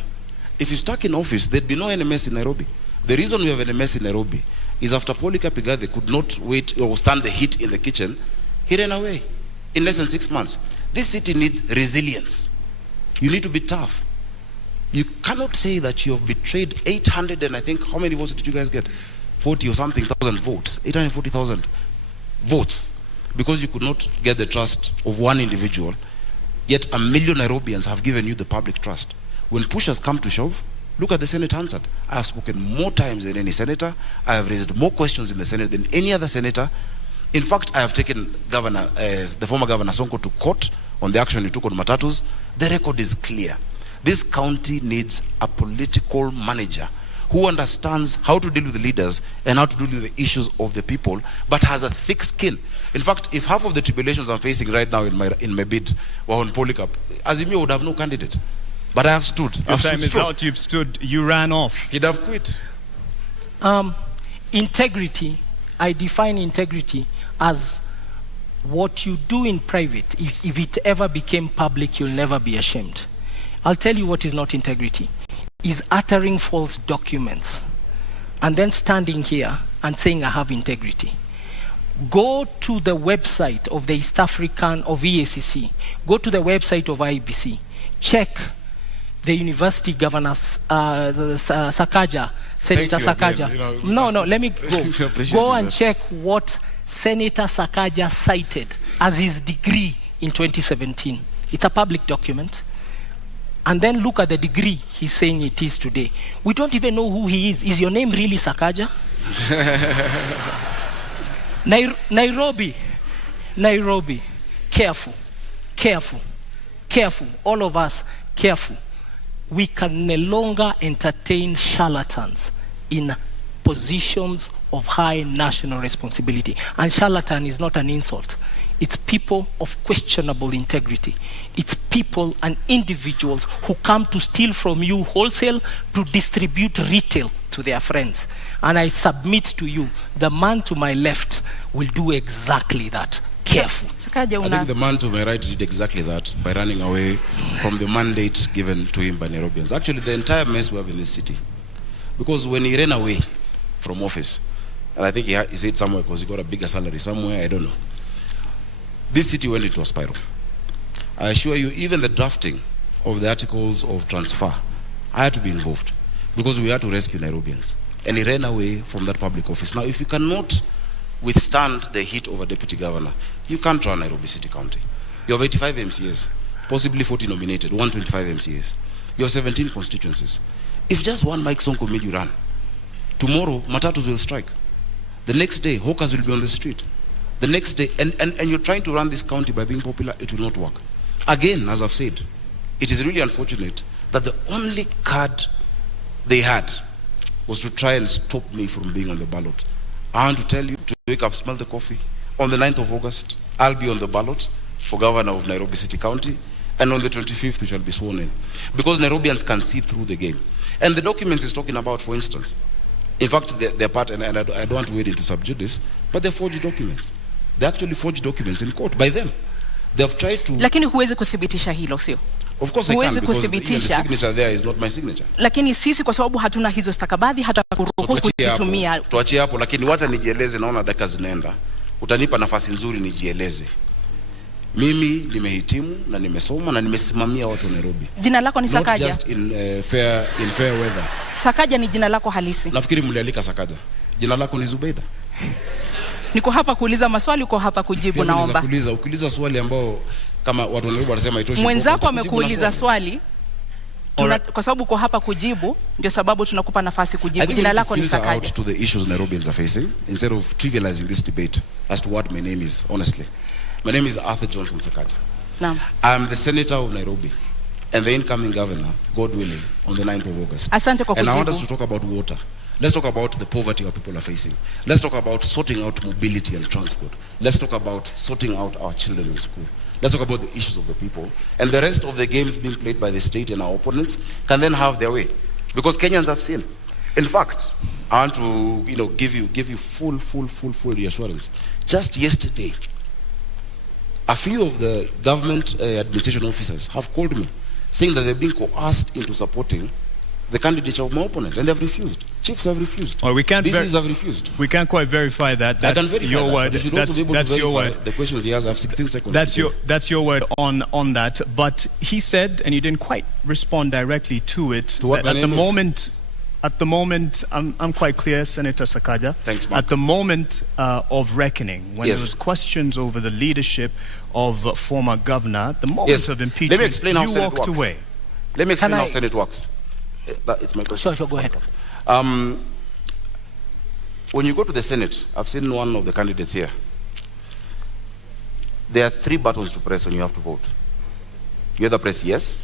If you stuck in office, there'd be no NMS in Nairobi. The reason we have NMS in Nairobi is after Polycarp Igathe could not wait or stand the heat in the kitchen, he ran away in less than 6 months. This city needs resilience. You need to be tough. You cannot say that you have betrayed 800 and I think, how many votes did you guys get? 40 or something thousand votes, 840,000 votes, because you could not get the trust of one individual, yet 1 million Nairobians have given you the public trust. When push has come to shove, look at the Senate answered. I have spoken more times than any senator. I have raised more questions in the Senate than any other senator. In fact, I have taken the former Governor Sonko to court on the action he took on Matatus. The record is clear. This county needs a political manager who understands how to deal with the leaders and how to deal with the issues of the people, but has a thick skin. In fact, if half of the tribulations I'm facing right now in my bid were on Polycarp, Azimio would have no candidate. But I have stood. Your time is out. You've stood. You ran off. He'd have quit. Integrity, I define integrity as what you do in private. If it ever became public, you'll never be ashamed. I'll tell you what is not integrity. Is uttering false documents and then standing here and saying I have integrity. Go to the website of the East African of EACC. Go to the website of IBC. Check the university governors, Sakaja, Senator Sakaja. No, let me go. Go and check what Senator Sakaja cited as his degree in 2017. It's a public document. And then look at the degree he's saying it is today. We don't even know who he is. Is your name really Sakaja? Nairobi. Careful. All of us, careful. We can no longer entertain charlatans in positions of high national responsibility. And charlatan is not an insult. It's people of questionable integrity. It's people and individuals who come to steal from you wholesale to distribute retail to their friends. And I submit to you, the man to my left will do exactly that. Careful. I think the man to my right did exactly that by running away from the mandate given to him by Nairobians. Actually, the entire mess we have in this city. Because when he ran away from office, and I think he said somewhere because he got a bigger salary somewhere, I don't know. This city went into a spiral. I assure you, even the drafting of the articles of transfer, I had to be involved because we had to rescue Nairobians. And he ran away from that public office. Now, if you cannot withstand the heat of a deputy governor, you can't run Nairobi City County. You have 85 MCAs, possibly 40 nominated, 125 MCAs. You have 17 constituencies. If just one Mike Sonko made you run, tomorrow, matatus will strike. The next day, hawkers will be on the street. The next day, and you're trying to run this county by being popular, it will not work. Again, as I've said, it is really unfortunate that the only card they had was to try and stop me from being on the ballot. I want to tell you to wake up, smell the coffee. On the 9th of August, I'll be on the ballot for governor of Nairobi City County, and on the 25th, we shall be sworn in. Because Nairobians can see through the game. And the documents he's talking about, for instance, in fact, they're part, and I don't want to wade into subject this, but they're forged documents. They actually forged documents in court by them. They have tried to... Lakini huwezi kuthibitisha hilo, sio? Of course I can, because the signature there is not my signature. Lakini sisi kwa sababu hatuna hizo stakabadhi hata kuruhusu kuzitumia. Tuachie hapo, lakini wacha nijieleze, naona dakika zinaenda. Utanipa nafasi nzuri nijieleze. Mimi nimehitimu na nimesoma na nimesimamia watu wa Nairobi. Jina lako ni Sakaja? Not just in fair weather. Sakaja ni jina lako halisi? Nafikiri mlialika Sakaja. Jina lako ni Zubeida. Niko hapa kuuliza maswali, uko hapa kujibu, naomba. Ukiuliza swali ambao kama watu wa Nairobi wanasema itoshi. Mwenzako amekuuliza swali. Kwa sababu uko hapa kujibu, ndio sababu tunakupa nafasi kujibu. Jina lako ni Sakaja. Out to the issues Nairobians are facing instead of trivializing this debate as to what my name is, honestly. My name is Arthur Johnson Sakaja. Naam. I'm the senator of Nairobi and the incoming governor, God willing, on the 9th of August. Asante kwa kujibu. And I want us to talk about water. Let's talk about the poverty our people are facing. Let's talk about sorting out mobility and transport. Let's talk about sorting out our children in school. Let's talk about the issues of the people. And the rest of the games being played by the state and our opponents can then have their way. Because Kenyans have seen. In fact, I want to give you full reassurance. Just yesterday, a few of the government administration officers have called me saying that they've been coerced into supporting the candidature of my opponent, and they've refused. Chiefs have refused. Well, DCs have refused. We can't quite verify that. That's I can verify your that, word. but you should also be able to verify the questions he has. I have 16 seconds. That's your word on that. But he said, and you didn't quite respond directly to it. To what my name is? At the moment, I'm quite clear, Senator Sakaja. Thanks, Mark. At the moment of reckoning, when yes. there was questions over the leadership of former governor, the moment yes. of impeachment, Let me explain how you Senate walked works. away. Let me explain how Senate works. It's my question. Sure, go ahead. When you go to the Senate, I've seen one of the candidates here. There are 3 buttons to press when you have to vote. You either press yes,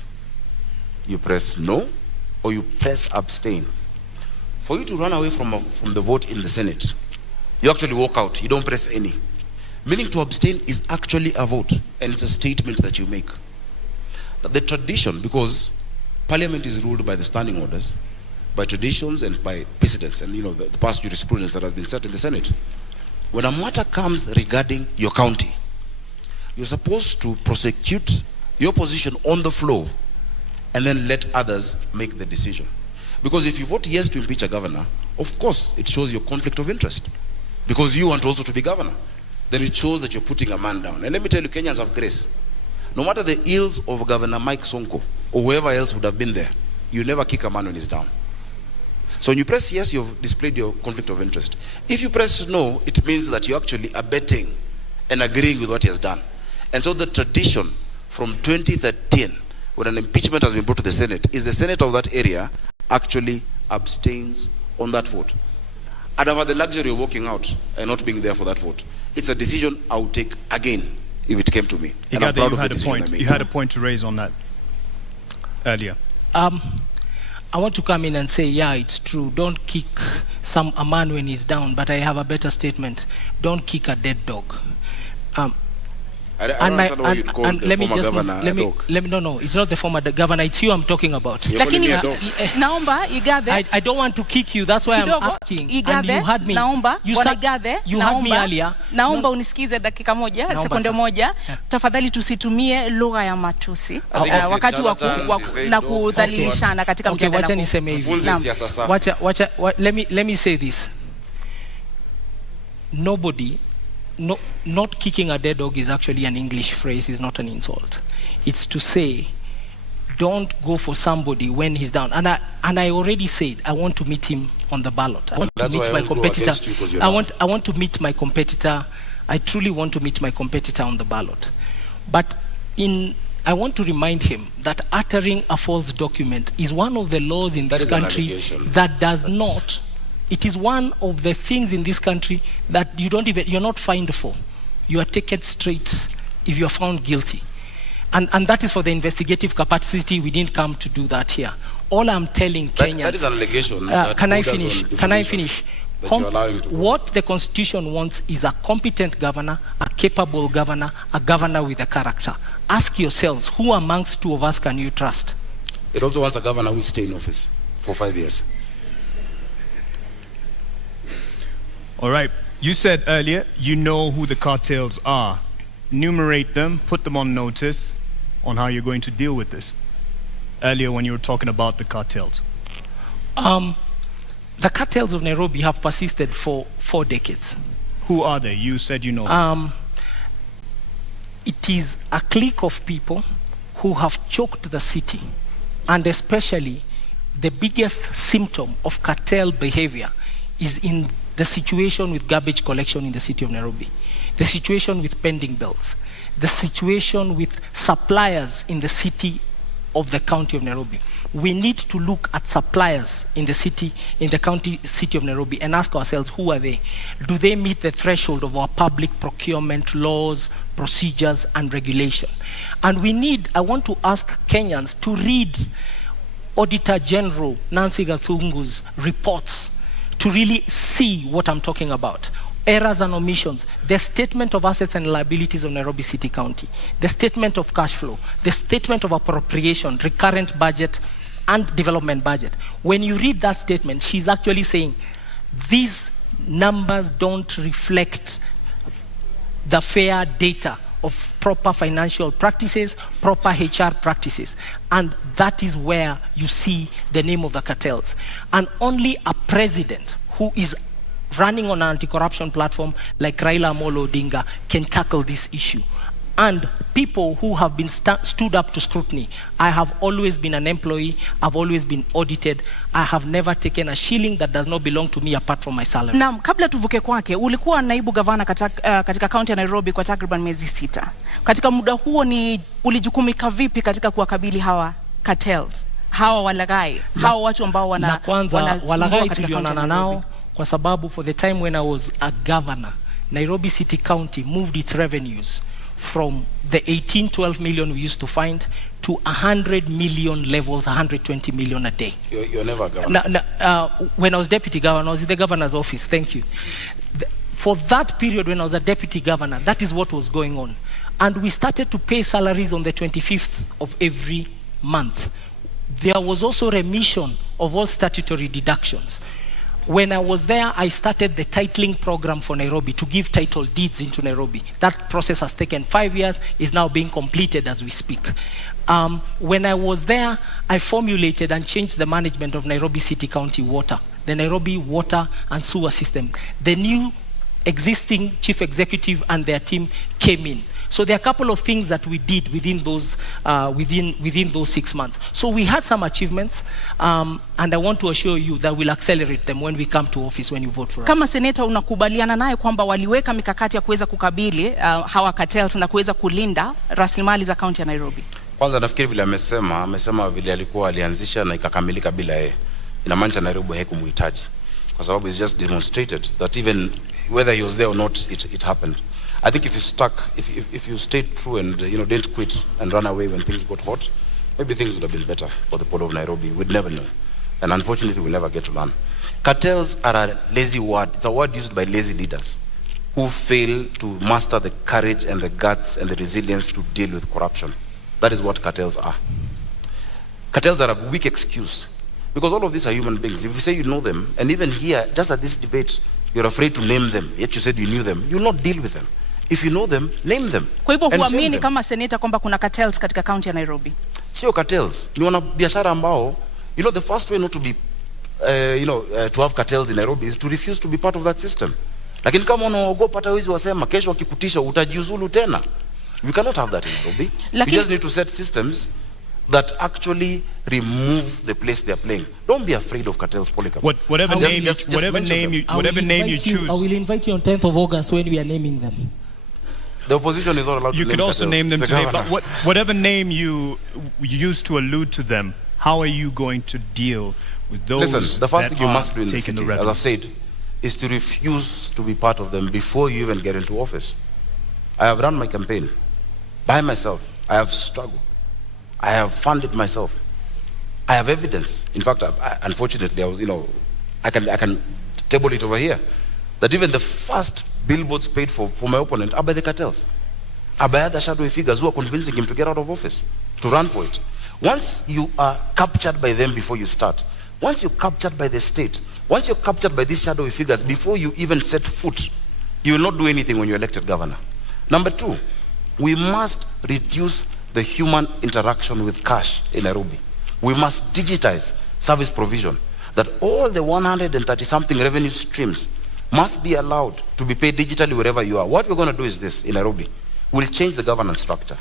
you press no, or you press abstain. For you to run away from the vote in the Senate, you actually walk out, you don't press any. Meaning to abstain is actually a vote, and it's a statement that you make. The tradition, because Parliament is ruled by the standing orders, by traditions and by precedents, and the past jurisprudence that has been set in the Senate. When a matter comes regarding your county, you're supposed to prosecute your position on the floor and then let others make the decision. Because if you vote yes to impeach a governor, of course it shows your conflict of interest, because you want also to be governor. Then it shows that you're putting a man down. And let me tell you, Kenyans have grace. No matter the ills of Governor Mike Sonko or whoever else would have been there, you never kick a man when he's down. So when you press yes, you've displayed your conflict of interest. If you press no, it means that you're actually abetting and agreeing with what he has done. And so the tradition from 2013, when an impeachment has been brought to the Senate, is the Senate of that area actually abstains on that vote. I'd have had the luxury of walking out and not being there for that vote. It's a decision I would take again if it came to me. And I'm proud of the decision I made. You had a point to raise on that earlier. I want to come in and say, yeah, it's true. Don't kick a man when he's down, but I have a better statement. Don't kick a dead dog. I don't understand why you'd call the former governor a dog. No, it's not the former governor. It's you I'm talking about. Lakini naomba Igathe, I don't want to kick you. That's why I'm asking. Igathe, and you had me. Naomba, you had me earlier. Naomba unisikize dakika moja, sekunde moja. Tafadhali tusitumie lugha ya matusi wakati wa kudhalilishana katika mjadala. Wacha niseme hivi. Let me say this. Not kicking a dead dog is actually an English phrase, it's not an insult. It's to say, don't go for somebody when he's down. And I already said, I want to meet him on the ballot. I want to meet my competitor. I want to meet my competitor. I truly want to meet my competitor on the ballot. But I want to remind him that uttering a false document is one of the laws in this country that does not. It is one of the things in this country that you're not fined for. You are taken straight if you are found guilty. And that is for the investigative capacity. We didn't come to do that here. All I'm telling Kenyans... That is an allegation. Can I finish? What the Constitution wants is a competent governor, a capable governor, a governor with a character. Ask yourselves, who amongst two of us can you trust? It also wants a governor who will stay in office for 5 years. All right. You said earlier you know who the cartels are. Enumerate them, put them on notice on how you're going to deal with this. Earlier when you were talking about the cartels. The cartels of Nairobi have persisted for 4 decades. Who are they? You said you know. It is a clique of people who have choked the city, and especially the biggest symptom of cartel behavior is in the situation with garbage collection in the city of Nairobi, the situation with pending bills, the situation with suppliers in the city of the county of Nairobi. We need to look at suppliers in the city, in the county city of Nairobi, and ask ourselves, who are they? Do they meet the threshold of our public procurement laws, procedures, and regulation? And I want to ask Kenyans to read Auditor General Nancy Gathungu's reports to really see what I'm talking about. Errors and omissions, the statement of assets and liabilities of Nairobi City County, the statement of cash flow, the statement of appropriation, recurrent budget, and development budget. When you read that statement, she's actually saying these numbers don't reflect the fair data of proper financial practices, proper HR practices. And that is where you see the name of the cartels. And only a president who is running on an anti-corruption platform like Raila Amolo Odinga can tackle this issue. And people who have been stood up to scrutiny. I have always been an employee. I've always been audited. I have never taken a shilling that does not belong to me apart from my salary. Naam, kabla tuvuke kwake, ulikuwa naibu gavana katika kaunti ya Nairobi kwa takriban miezi 6. Katika muda huo ulijukumika vipi katika kuwakabili hawa cartels, hawa walaghai, hawa watu ambao wana kwanza walaghai tulionana nao kwa sababu for the time when I was a governor, Nairobi City County moved its revenues from the 12 million we used to find to 100 million levels, 120 million a day. You're never governor. When I was deputy governor, I was in the governor's office. Thank you. For that period when I was a deputy governor, that is what was going on. And we started to pay salaries on the 25th of every month. There was also remission of all statutory deductions. When I was there, I started the titling program for Nairobi to give title deeds into Nairobi. That process has taken 5 years, is now being completed as we speak. When I was there, I formulated and changed the management of Nairobi City County Water, the Nairobi Water and Sewer System. The new existing chief executive and their team came in. So there are a couple of things that we did within those 6 months. So we had some achievements, and I want to assure you that we'll accelerate them when we come to office, when you vote for us. Kama seneta unakubaliana naye kwamba waliweka mikakati ya kuweza kukabili hawa cartels na kuweza kulinda rasilimali za kaunti ya Nairobi? Kwanza nafikiri vile amesema vile alikuwa alianzisha na ikakamilika bila yeye. Inamaanisha Nairobi haikumuhitaji. Kwa sababu it's just demonstrated that even whether he was there or not, it happened. I think if you stayed true and didn't quit and run away when things got hot, maybe things would have been better for the people of Nairobi. We'd never know, and unfortunately, we'll never get to learn. Cartels are a lazy word. It's a word used by lazy leaders who fail to master the courage and the guts and the resilience to deal with corruption. That is what cartels are. Cartels are a weak excuse because all of these are human beings. If you say you know them, and even here, just at this debate, you're afraid to name them, yet you said you knew them, you'll not deal with them. If you know them, name them. Kwa hivyo huamini kama seneta kwamba kuna cartels katika kaunti ya Nairobi? Sio cartels. Ni wanabiashara ambao, the first way not to be, to have cartels in Nairobi is to refuse to be part of that system. Lakini kama unaogopa hata wizi wasema, kesho wakikutisha utajiuzulu tena. We cannot have that in Nairobi. We just need to set systems that actually remove the place they are playing. Don't be afraid of cartels, Polycarp. Whatever name you choose. I will invite you on 10th of August when we are naming them. The opposition is not allowed to name You could also cartels. name them today, but whatever name you use to allude to them, how are you going to deal with those? Listen, the first thing you must do in the city, as I've said, is to refuse to be part of them before you even get into office. I have run my campaign by myself. I have struggled. I have funded myself. I have evidence. In fact, unfortunately, I can table it over here, that even the first billboards paid for my opponent are by the cartels, are by other shadowy figures who are convincing him to get out of office, to run for it. Once you are captured by them before you start, once you're captured by the state, once you're captured by these shadowy figures before you even set foot, you will not do anything when you're elected governor. Number two, we must reduce the human interaction with cash in Nairobi. We must digitize service provision, that all the 130-something revenue streams must be allowed to be paid digitally wherever you are. What we're going to do is this in Nairobi. We'll change the governance structure.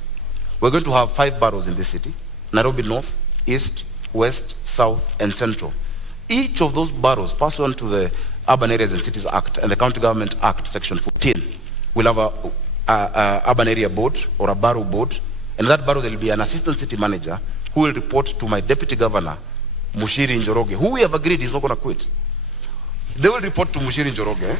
We're going to have 5 boroughs in this city: Nairobi North, East, West, South, and Central. Each of those boroughs, pursuant to the Urban Areas and Cities Act and the County Government Act, Section 14, will have a urban area board or a borough board. And in that borough, there will be an assistant city manager who will report to my deputy governor, Mushiri Njoroge, who we have agreed is not going to quit. They will report to Mushiri Njoroge,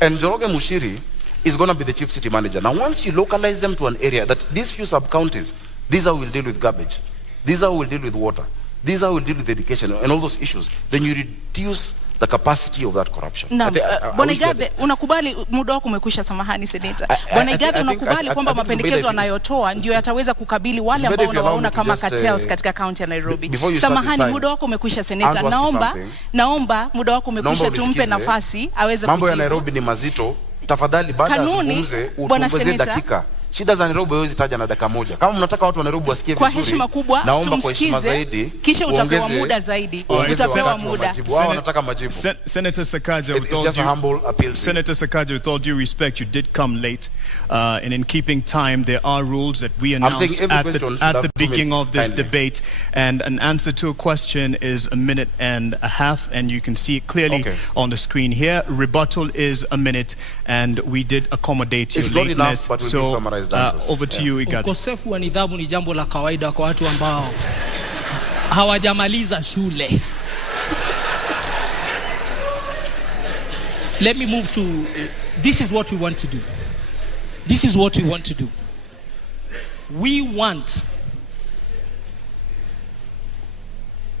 and Njoroge Mushiri is going to be the chief city manager. Now, once you localize them to an area, that these few sub-counties, these are who will deal with garbage, these are who will deal with water, these are who will deal with education and all those issues, then you reduce the capacity of that corruption. Bwana Igathe, unakubali muda wako umekwisha, samahani seneta. Bwana Igathe, unakubali kwamba mapendekezo anayotoa ndio yataweza kukabili wale ambao unawaona kama cartels katika kaunti ya Nairobi? Samahani, muda wako umekwisha seneta. Naomba muda wako umekwisha, tumpe nafasi aweze kujibu. Mambo ya Nairobi ni mazito. Tafadhali baada ya zungumze utuongezee dakika. Shida za Nairobi huwezi taja na dakika moja. Kama mnataka watu wa Nairobi wasikie vizuri, kwa heshima kubwa, naomba kwa heshima zaidi, kisha utapewa muda zaidi. Utapewa muda. Wao wanataka majibu. Senator Sakaja, with all due respect, you did come late, and in keeping time, there are rules that we announced at the beginning of this debate, and an answer to a question is 1.5 minutes, and you can see it clearly on the screen here. Rebuttal is 1 minute, and we did accommodate your lateness. Not enough, but we'll summarize answers. Over to you, Igathe. Ukosefu wa nidhamu ni jambo la kawaida kwa watu ambao hawajamaliza shule. Let me move to, this is what we want to do. This is what we want to do. We want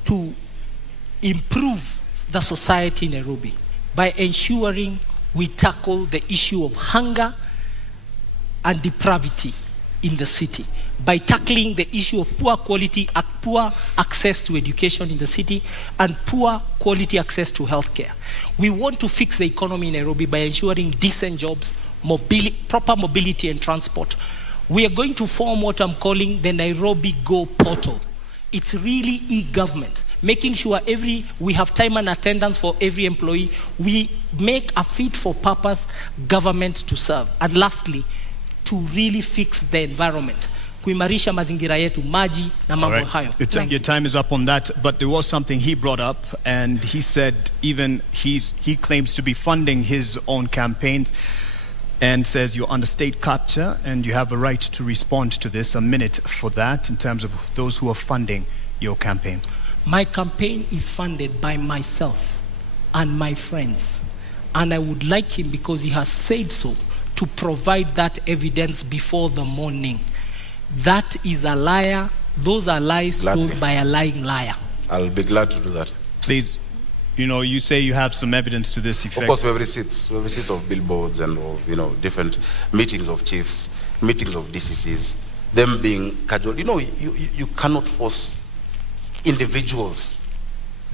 to improve the society in Nairobi by ensuring we tackle the issue of hunger and depravity in the city, by tackling the issue of poor access to education in the city and poor quality access to healthcare. We want to fix the economy in Nairobi by ensuring decent jobs, proper mobility and transport. We are going to form what I'm calling the Nairobi Go portal. It's really e-government, making sure we have time and attendance for every employee. We make a fit for purpose government to serve. And lastly, to really fix the environment. Kuimarisha mazingira yetu, maji na mambo hayo. Your time is up on that, but there was something he brought up, and he said even he claims to be funding his own campaigns, and says you're under state capture and you have a right to respond to this. A minute for that in terms of those who are funding your campaign. My campaign is funded by myself and my friends, and I would like him, because he has said so, to provide that evidence before the morning. That is a liar. Those are lies told by a lying liar. I'll be glad to do that. Please, you say you have some evidence to this effect. Of course, we have receipts of billboards and of, different meetings of chiefs, meetings of DCCs, them being casual. You cannot force individuals,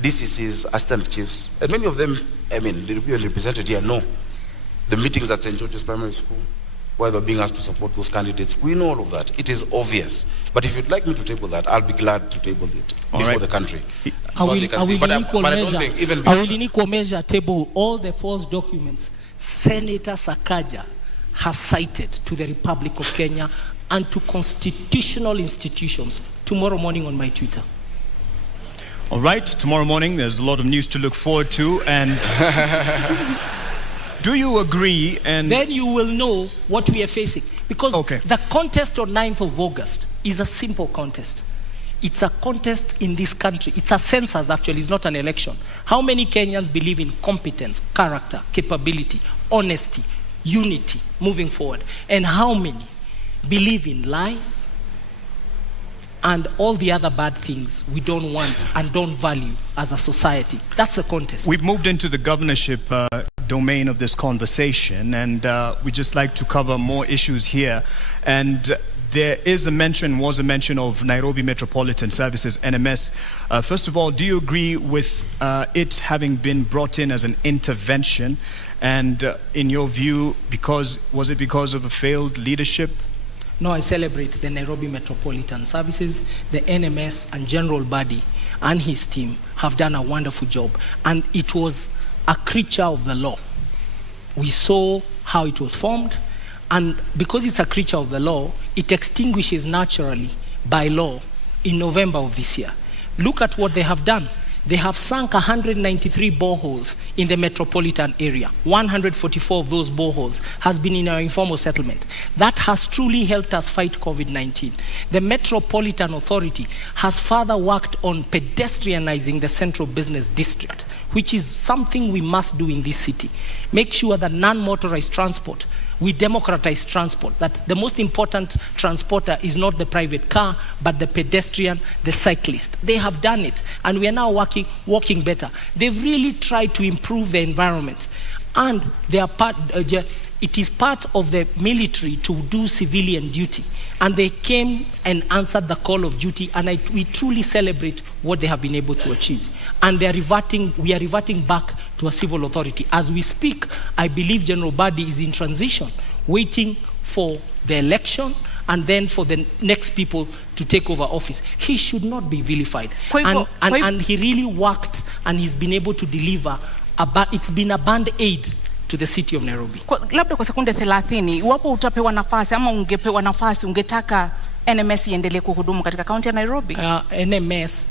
DCCs, assistant chiefs, and many of them, represented here, know. The meetings at St. George's Primary School, where they're being asked to support those candidates, we know all of that. It is obvious. But if you'd like me to table that, I'll be glad to table it before the country. So they can see. But I don't think even... I will in measure table all the false documents Senator Sakaja has cited to the Republic of Kenya and to constitutional institutions tomorrow morning on my Twitter. All right, tomorrow morning there's a lot of news to look forward to, and... Do you agree? And then you will know what we are facing. Because the contest on 9th of August is a simple contest. It's a contest in this country. It's a census, actually. It's not an election. How many Kenyans believe in competence, character, capability, honesty, unity, moving forward? And how many believe in lies and all the other bad things we don't want and don't value as a society? That's the contest. We've moved into the governorship domain of this conversation, and we just like to cover more issues here. And there was a mention of Nairobi Metropolitan Services, NMS. First of all, do you agree with it having been brought in as an intervention? And in your view, was it because of a failed leadership? No, I celebrate the Nairobi Metropolitan Services. The NMS and General Badi and his team have done a wonderful job. And it was a creature of the law. We saw how it was formed, and because it's a creature of the law, it extinguishes naturally by law in November of this year. Look at what they have done. They have sunk 193 boreholes in the metropolitan area. 144 of those boreholes has been in our informal settlement. That has truly helped us fight COVID-19. The Metropolitan Authority has further worked on pedestrianizing the central business district, which is something we must do in this city. Make sure that non-motorized transport, we democratize transport, that the most important transporter is not the private car, but the pedestrian, the cyclist. They have done it, and we are now walking better. They've really tried to improve the environment, and they are it is part of the military to do civilian duty, and they came and answered the call of duty, and we truly celebrate what they have been able to achieve. And we are reverting back to a civil authority. As we speak, I believe General Badi is in transition, waiting for the election and then for the next people to take over office. He should not be vilified. And he really worked, and he's been able to deliver. It's been a band-aid to the city of Nairobi. Labda kwa sekunde 30, iwapo utapewa nafasi ama ungepewa nafasi, ungetaka NMS iendelee kuhudumu katika kaunti ya Nairobi? NMS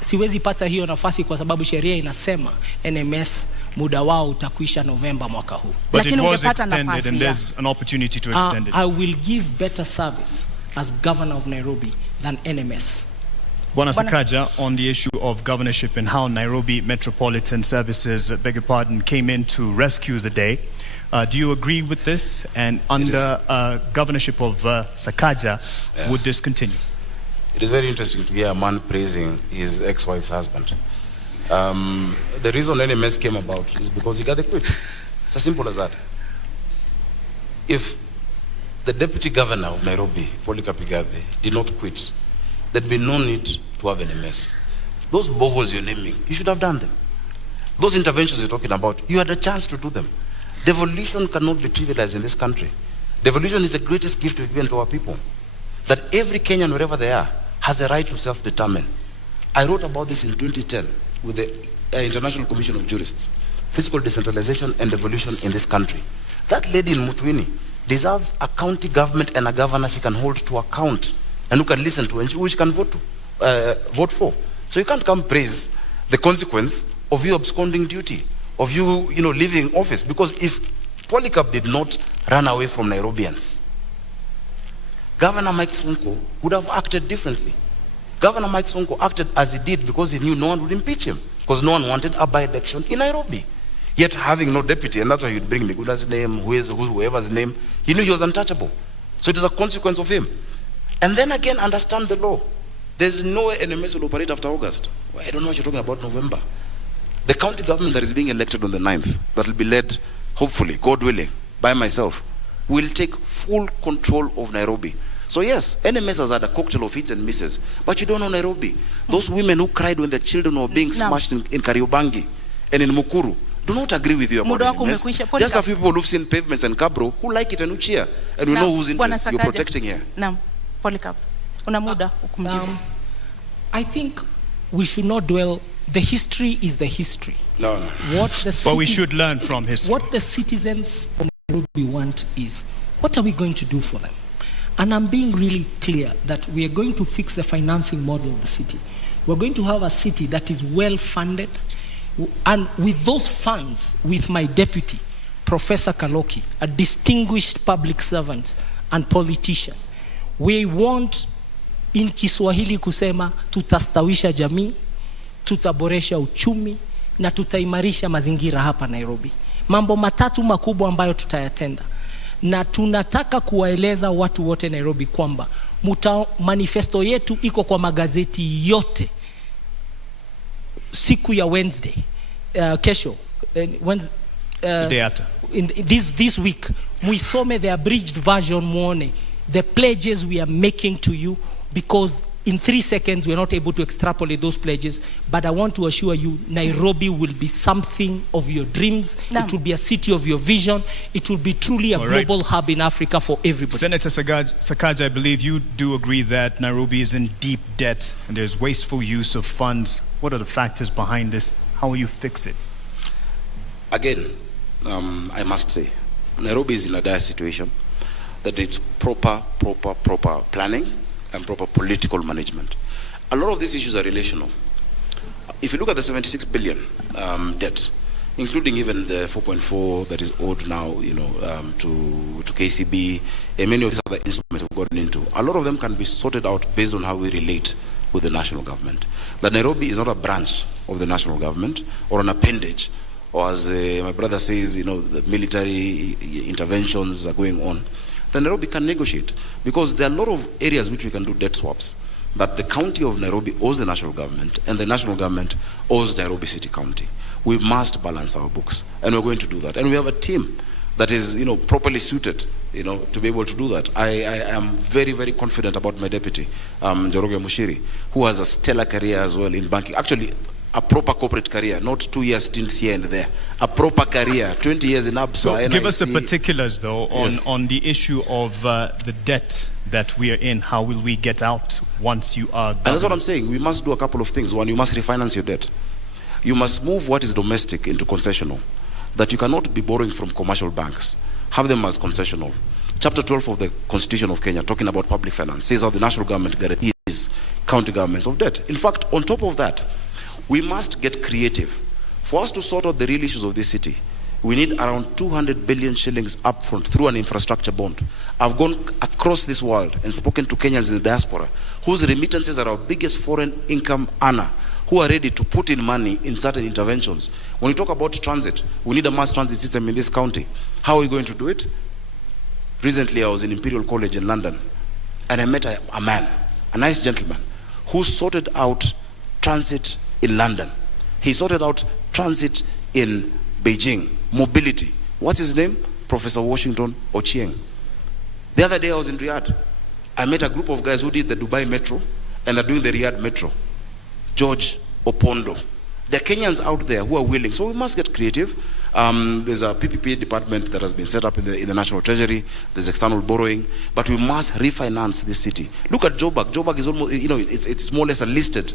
siwezi pata hiyo nafasi kwa sababu sheria inasema NMS muda wao utakuisha Novemba mwaka huu. But it was extended, and there's an opportunity to extend it. I will give better service as governor of Nairobi than NMS. Bwana Sakaja, on the issue of governorship and how Nairobi Metropolitan Services, came in to rescue the day, Do you agree with this? And under governorship of Sakaja, would this continue? It is very interesting to hear a man praising his ex-wife's husband. The reason NMS came about is because Igathe quit. It's as simple as that. If the deputy governor of Nairobi, Igathe, did not quit, there'd be no need to have NMS. Those boreholes you're naming, you should have done them. Those interventions you're talking about, you had a chance to do them. Devolution cannot be trivialized in this country. Devolution is the greatest gift we've given to our people. That every Kenyan, wherever they are, has a right to self-determine. I wrote about this in 2010 with the International Commission of Jurists. Fiscal decentralization and devolution in this country. That lady in Mutwini deserves a county government and a governor she can hold to account and who can listen to and who she can vote for. So you can't come praise the consequence of you absconding duty, of you, leaving office. Because if Polycarp did not run away from Nairobians, Governor Mike Sonko would have acted differently. Governor Mike Sonko acted as he did because he knew no one would impeach him, because no one wanted a by-election in Nairobi. Yet having no deputy, and that's why he'd bring Miguna's name, whoever's name, he knew he was untouchable. So it is a consequence of him. And then again, understand the law. There's no way NMS will operate after August. I don't know what you're talking about, November. The county government that is being elected on the 9th, that will be led, hopefully, God willing, by myself, will take full control of Nairobi. So yes, NMS has had a cocktail of hits and misses, but you don't know Nairobi. Those women who cried when their children were being smashed in Kariobangi and in Mukuru do not agree with you about NMS. Just a few people who've seen pavements and Kabro who like it and who cheer, and we know whose interests you're protecting here. Polycarp, una muda kumjibu. I think we should not dwell. The history is the history. No. But we should learn from history. What the citizens of Nairobi want is, what are we going to do for them? And I'm being really clear that we are going to fix the financing model of the city. We're going to have a city that is well funded. And with those funds, with my deputy, Professor Kaloki, a distinguished public servant and politician, we want, in Kiswahili kusema, tutastawisha jamii, tutaboresha uchumi, na tutaimarisha mazingira hapa Nairobi. Mambo matatu makubwa ambayo tutayatenda. Na tunataka kuwaeleza watu wote Nairobi kwamba manifesto yetu iko kwa magazeti yote siku ya Wednesday, kesho, day after. In this week, muisome the abridged version, muone the pledges we are making to you, because in 3 seconds we are not able to extrapolate those pledges, but I want to assure you Nairobi will be something of your dreams. It will be a city of your vision. It will be truly a global hub in Africa for everybody. Senator Sakaja, I believe you do agree that Nairobi is in deep debt and there's wasteful use of funds. What are the factors behind this? How will you fix it? Again, I must say, Nairobi is in a dire situation, that it's proper planning and proper political management. A lot of these issues are relational. If you look at the 76 billion debt, including even the 4.4 that is owed now, to KCB, and many of these other instruments we've gotten into, a lot of them can be sorted out based on how we relate with the national government. That Nairobi is not a branch of the national government or an appendage, or as my brother says, the military interventions are going on. Then Nairobi can negotiate, because there are a lot of areas which we can do debt swaps. But the county of Nairobi owes the national government, and the national government owes Nairobi City County. We must balance our books, and we're going to do that. And we have a team that is, properly suited, to be able to do that. I am very, very confident about my deputy, Njoroge Mushiri, who has a stellar career as well in banking. Actually, a proper corporate career, not 2 year stints here and there. A proper career, 20 years in ABSA. So give us the particulars, though, on the issue of the debt that we are in. How will we get out once you are... And that's what I'm saying. We must do a couple of things. One, you must refinance your debt. You must move what is domestic into concessional. That you cannot be borrowing from commercial banks. Have them as concessional. Chapter 12 of the Constitution of Kenya, talking about public finance, says how the national government guarantees county governments of debt. In fact, on top of that, we must get creative. For us to sort out the real issues of this city, we need around 200 billion shillings upfront through an infrastructure bond. I've gone across this world and spoken to Kenyans in the diaspora whose remittances are our biggest foreign income earner, who are ready to put in money in certain interventions. When you talk about transit, we need a mass transit system in this county. How are we going to do it? Recently, I was in Imperial College in London, and I met a man, a nice gentleman, who sorted out transit in London. He sorted out transit in Beijing, mobility. What's his name? Professor Washington Ochieng. The other day I was in Riyadh. I met a group of guys who did the Dubai Metro, and they're doing the Riyadh Metro. George Opondo. There are Kenyans out there who are willing, so we must get creative. There's a PPP department that has been set up in the National Treasury. There's external borrowing, but we must refinance this city. Look at Joburg. Joburg is almost, it's more or less a listed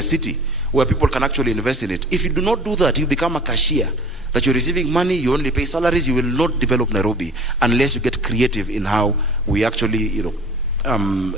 city where people can actually invest in it. If you do not do that, you become a cashier. That you're receiving money, you only pay salaries. You will not develop Nairobi unless you get creative in how we actually,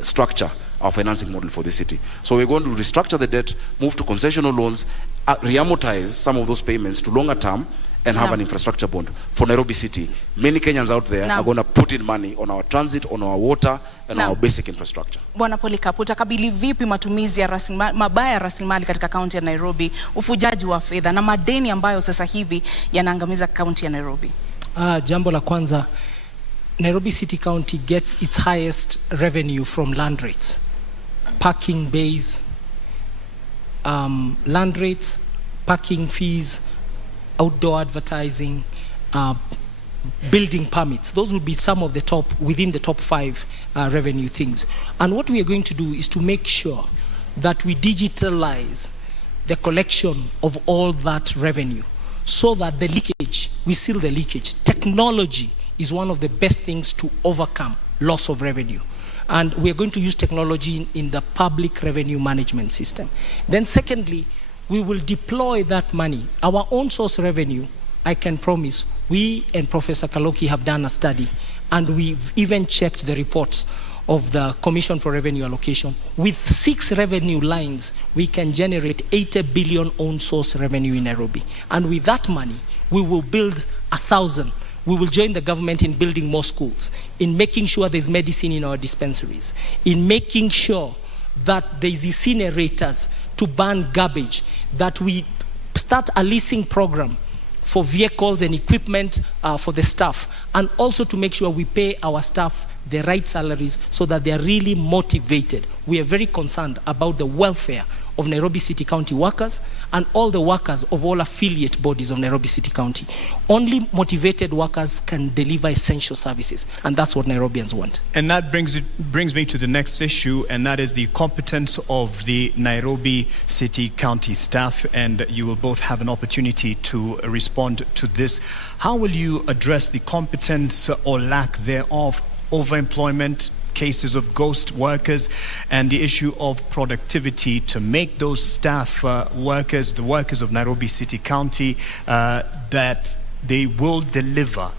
structure our financing model for the city. So we're going to restructure the debt, move to concessional loans, reamortize some of those payments to longer term, and have an infrastructure bond for Nairobi City. Many Kenyans out there are going to put in money on our transit, on our water, and our basic infrastructure. Bwana Polycarp, utakabili vipi matumizi ya mabaya ya rasilimali katika kaunti ya Nairobi, ufujaji wa fedha na madeni ambayo sasa hivi yanaangamiza kaunti ya Nairobi? Jambo la kwanza, Nairobi City County gets its highest revenue from land rates, parking bays, land rates, parking fees, outdoor advertising, building permits. Those will be some of the within the top 5 revenue things. And what we are going to do is to make sure that we digitalize the collection of all that revenue so that the leakage, we seal the leakage. Technology is one of the best things to overcome loss of revenue. And we are going to use technology in the public revenue management system. Then secondly, we will deploy that money. Our own source revenue, I can promise, we and Professor Kaloki have done a study, and we've even checked the reports of the Commission for Revenue Allocation. With 6 revenue lines, we can generate 80 billion own source revenue in Nairobi. And with that money, we will build 1,000. We will join the government in building more schools, in making sure there's medicine in our dispensaries, in making sure that there's incinerators to burn garbage, that we start a leasing program for vehicles and equipment for the staff, and also to make sure we pay our staff the right salaries so that they are really motivated. We are very concerned about the welfare of Nairobi City County workers and all the workers of all affiliate bodies of Nairobi City County. Only motivated workers can deliver essential services, and that's what Nairobians want. And that brings me to the next issue, and that is the competence of the Nairobi City County staff, and you will both have an opportunity to respond to this. How will you address the competence or lack thereof, overemployment, cases of ghost workers, and the issue of productivity to make those staff workers, the workers of Nairobi City County, that they will deliver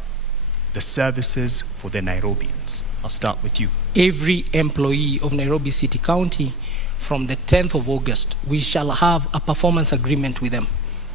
the services for the Nairobians? I'll start with you. Every employee of Nairobi City County, from the 10th of August, we shall have a performance agreement with them.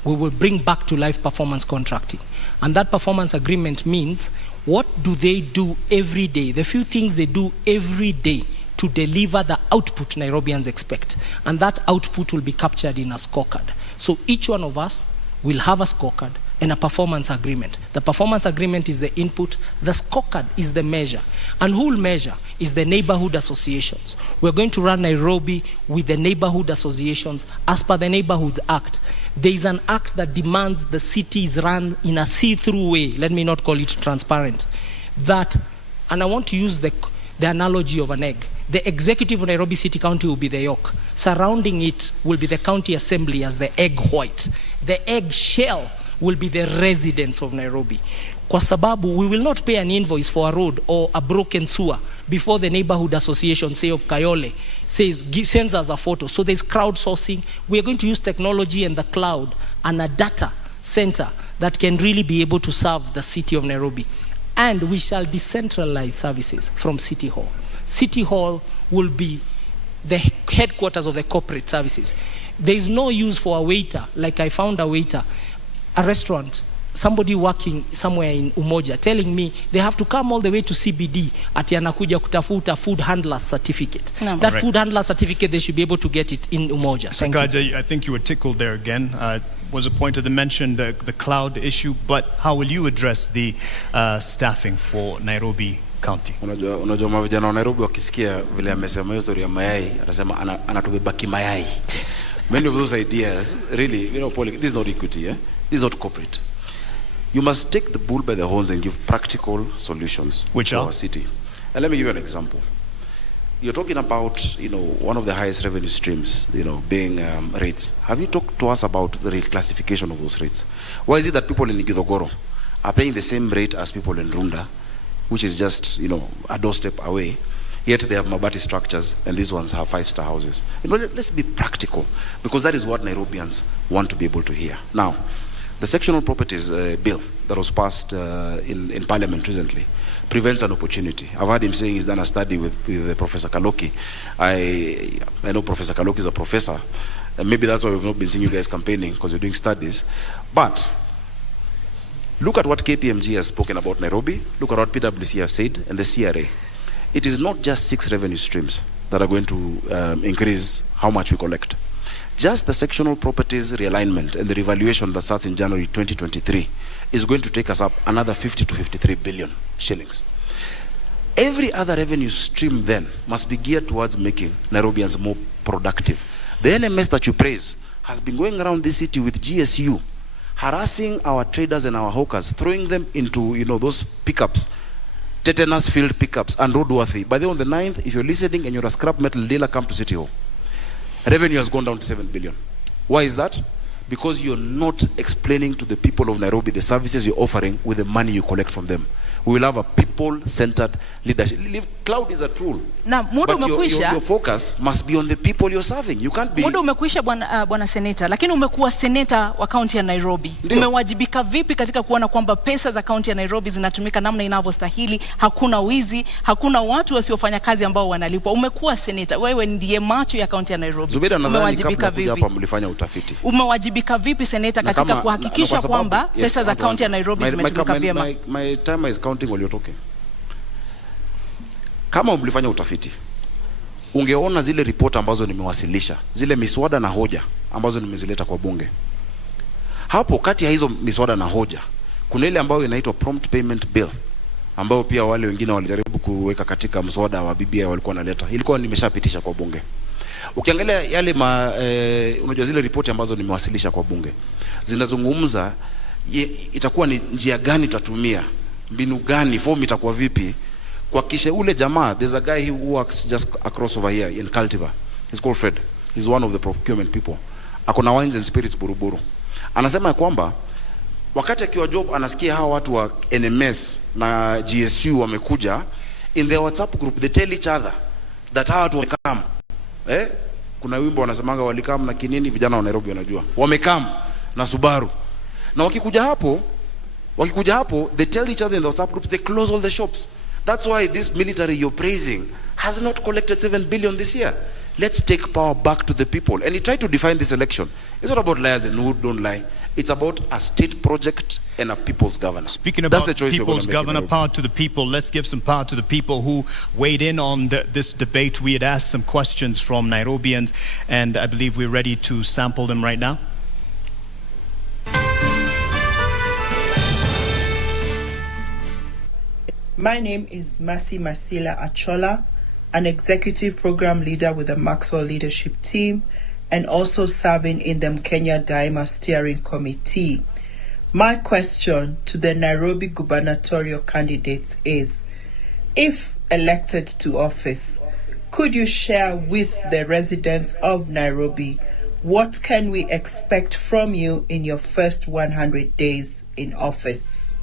We will bring back to life performance contracting. And that performance agreement means what do they do every day, the few things they do every day to deliver the output Nairobians expect. And that output will be captured in a scorecard. So each one of us will have a scorecard and a performance agreement. The performance agreement is the input, the scorecard is the measure. And who will measure is the neighborhood associations. We're going to run Nairobi with the neighborhood associations as per the Neighborhoods Act. There is an act that demands the city is run in a see-through way, let me not call it transparent, that, and I want to use the analogy of an egg. The executive of Nairobi City County will be the yolk. Surrounding it will be the county assembly as the egg white. The egg shell will be the residents of Nairobi. Kwa sababu, we will not pay an invoice for a road or a broken sewer before the neighborhood association, say of Kayole, sends us a photo. So there's crowdsourcing. We are going to use technology and the cloud and a data center that can really be able to serve the city of Nairobi. And we shall decentralize services from City Hall. City Hall will be the headquarters of the corporate services. There is no use for a waiter, like I found a waiter, a restaurant somebody working somewhere in Umoja telling me they have to come all the way to CBD ati anakuja kutafuta food handler certificate. No. That food handler certificate, they should be able to get it in Umoja. Sakaja, I think you were tickled there again. Was a point that mentioned the cloud issue, but how will you address the staffing for Nairobi County? Unajua mavijana wa Nairobi wakisikia vile amesema hiyo story ya mayai, atasema anatubeba kimayai. Many of those ideas, really, this is not equity, this is not corporate. You must take the bull by the horns and give practical solutions to our city. And let me give you an example. You're talking about, one of the highest revenue streams, being rates. Have you talked to us about the reclassification of those rates? Why is it that people in Igathe are paying the same rate as people in Runda, which is just, a doorstep away, yet they have Mabati structures and these ones have 5-star houses? Let's be practical, because that is what Nairobians want to be able to hear. Now, the sectional properties bill that was passed in Parliament recently prevents an opportunity. I've heard him saying he's done a study with Professor Kaloki. I know Professor Kaloki is a professor, and maybe that's why we've not been seeing you guys campaigning, because you're doing studies. But look at what KPMG has spoken about Nairobi. Look at what PwC have said, and the CRA. It is not just 6 revenue streams that are going to increase how much we collect. Just the sectional properties realignment and the revaluation that starts in January 2023 is going to take us up another 50 to 53 billion shillings. Every other revenue stream then must be geared towards making Nairobians more productive. The NMS that you praise has been going around this city with GSU, harassing our traders and our hawkers, throwing them into those pickups, tetanus filled pickups and roadworthy. By the way, on the 9th, if you're listening and you're a scrap metal dealer, come to City Hall. Revenue has gone down to 7 billion. Why is that? Because you're not explaining to the people of Nairobi the services you're offering with the money you collect from them. We will have a people-centered leadership. Cloud is a tool. Na muda umekwisha. Your focus must be on the people you're serving. You can't be. Muda umekwisha bwana seneta, lakini umekuwa seneta wa kaunti ya Nairobi. Umewajibika vipi katika kuona kwamba pesa za kaunti ya Nairobi zinatumika namna inavyostahili, hakuna wizi, hakuna watu wasiofanya kazi ambao wanalipwa? Umekuwa seneta, wewe ndiye macho ya kaunti ya Nairobi. Zubeda, nadhani kabla kuja hapa mlifanya utafiti. Umewajibika vipi seneta katika kuhakikisha kwamba pesa za kaunti ya Nairobi zimetumika vyema? My time is counting while you're talking. Kama mlifanya utafiti, ungeona zile ripoti ambazo nimewasilisha, zile miswada na hoja ambazo nimezileta kwa bunge. Hapo kati ya hizo miswada na hoja, kuna ile ambayo inaitwa prompt payment bill, ambayo pia wale wengine walijaribu kuweka katika mswada wa BBI walikuwa wanaleta. Ilikuwa nimeshapitisha kwa bunge. Ukiangalia yale unajua zile ripoti ambazo nimewasilisha kwa bunge, zinazungumza itakuwa ni njia gani tutatumia, mbinu gani, form itakuwa vipi kwa kisha ule jamaa. There's a guy who works just across over here in Cultivar. He's called Fred. He's one of the procurement people. Akona wines and spirits Buruburu. Anasema kwamba wakati akiwa job anasikia hawa watu wa NMS na GSU wamekuja, in their WhatsApp group they tell each other that hawa watu wamekam. Kuna wimbo wanasemanga walikam na kinini, vijana wa Nairobi wanajua. Wamekam na Subaru. Na wakikuja hapo they tell each other in the WhatsApp group, they close all the shops. That's why this military you're praising has not collected 7 billion this year. Let's take power back to the people. And he tried to define this election. It's not about liars and who don't lie. It's about a state project and a people's governor. Speaking about people's governor, power to the people, let's give some power to the people who weighed in on this debate. We had asked some questions from Nairobians, and I believe we're ready to sample them right now. My name is Masi Masila Achola, an executive program leader with the Maxwell Leadership Team and also serving in the Kenya Daima Steering Committee. My question to the Nairobi gubernatorial candidates is, if elected to office, could you share with the residents of Nairobi what can we expect from you in your first 100 days in office?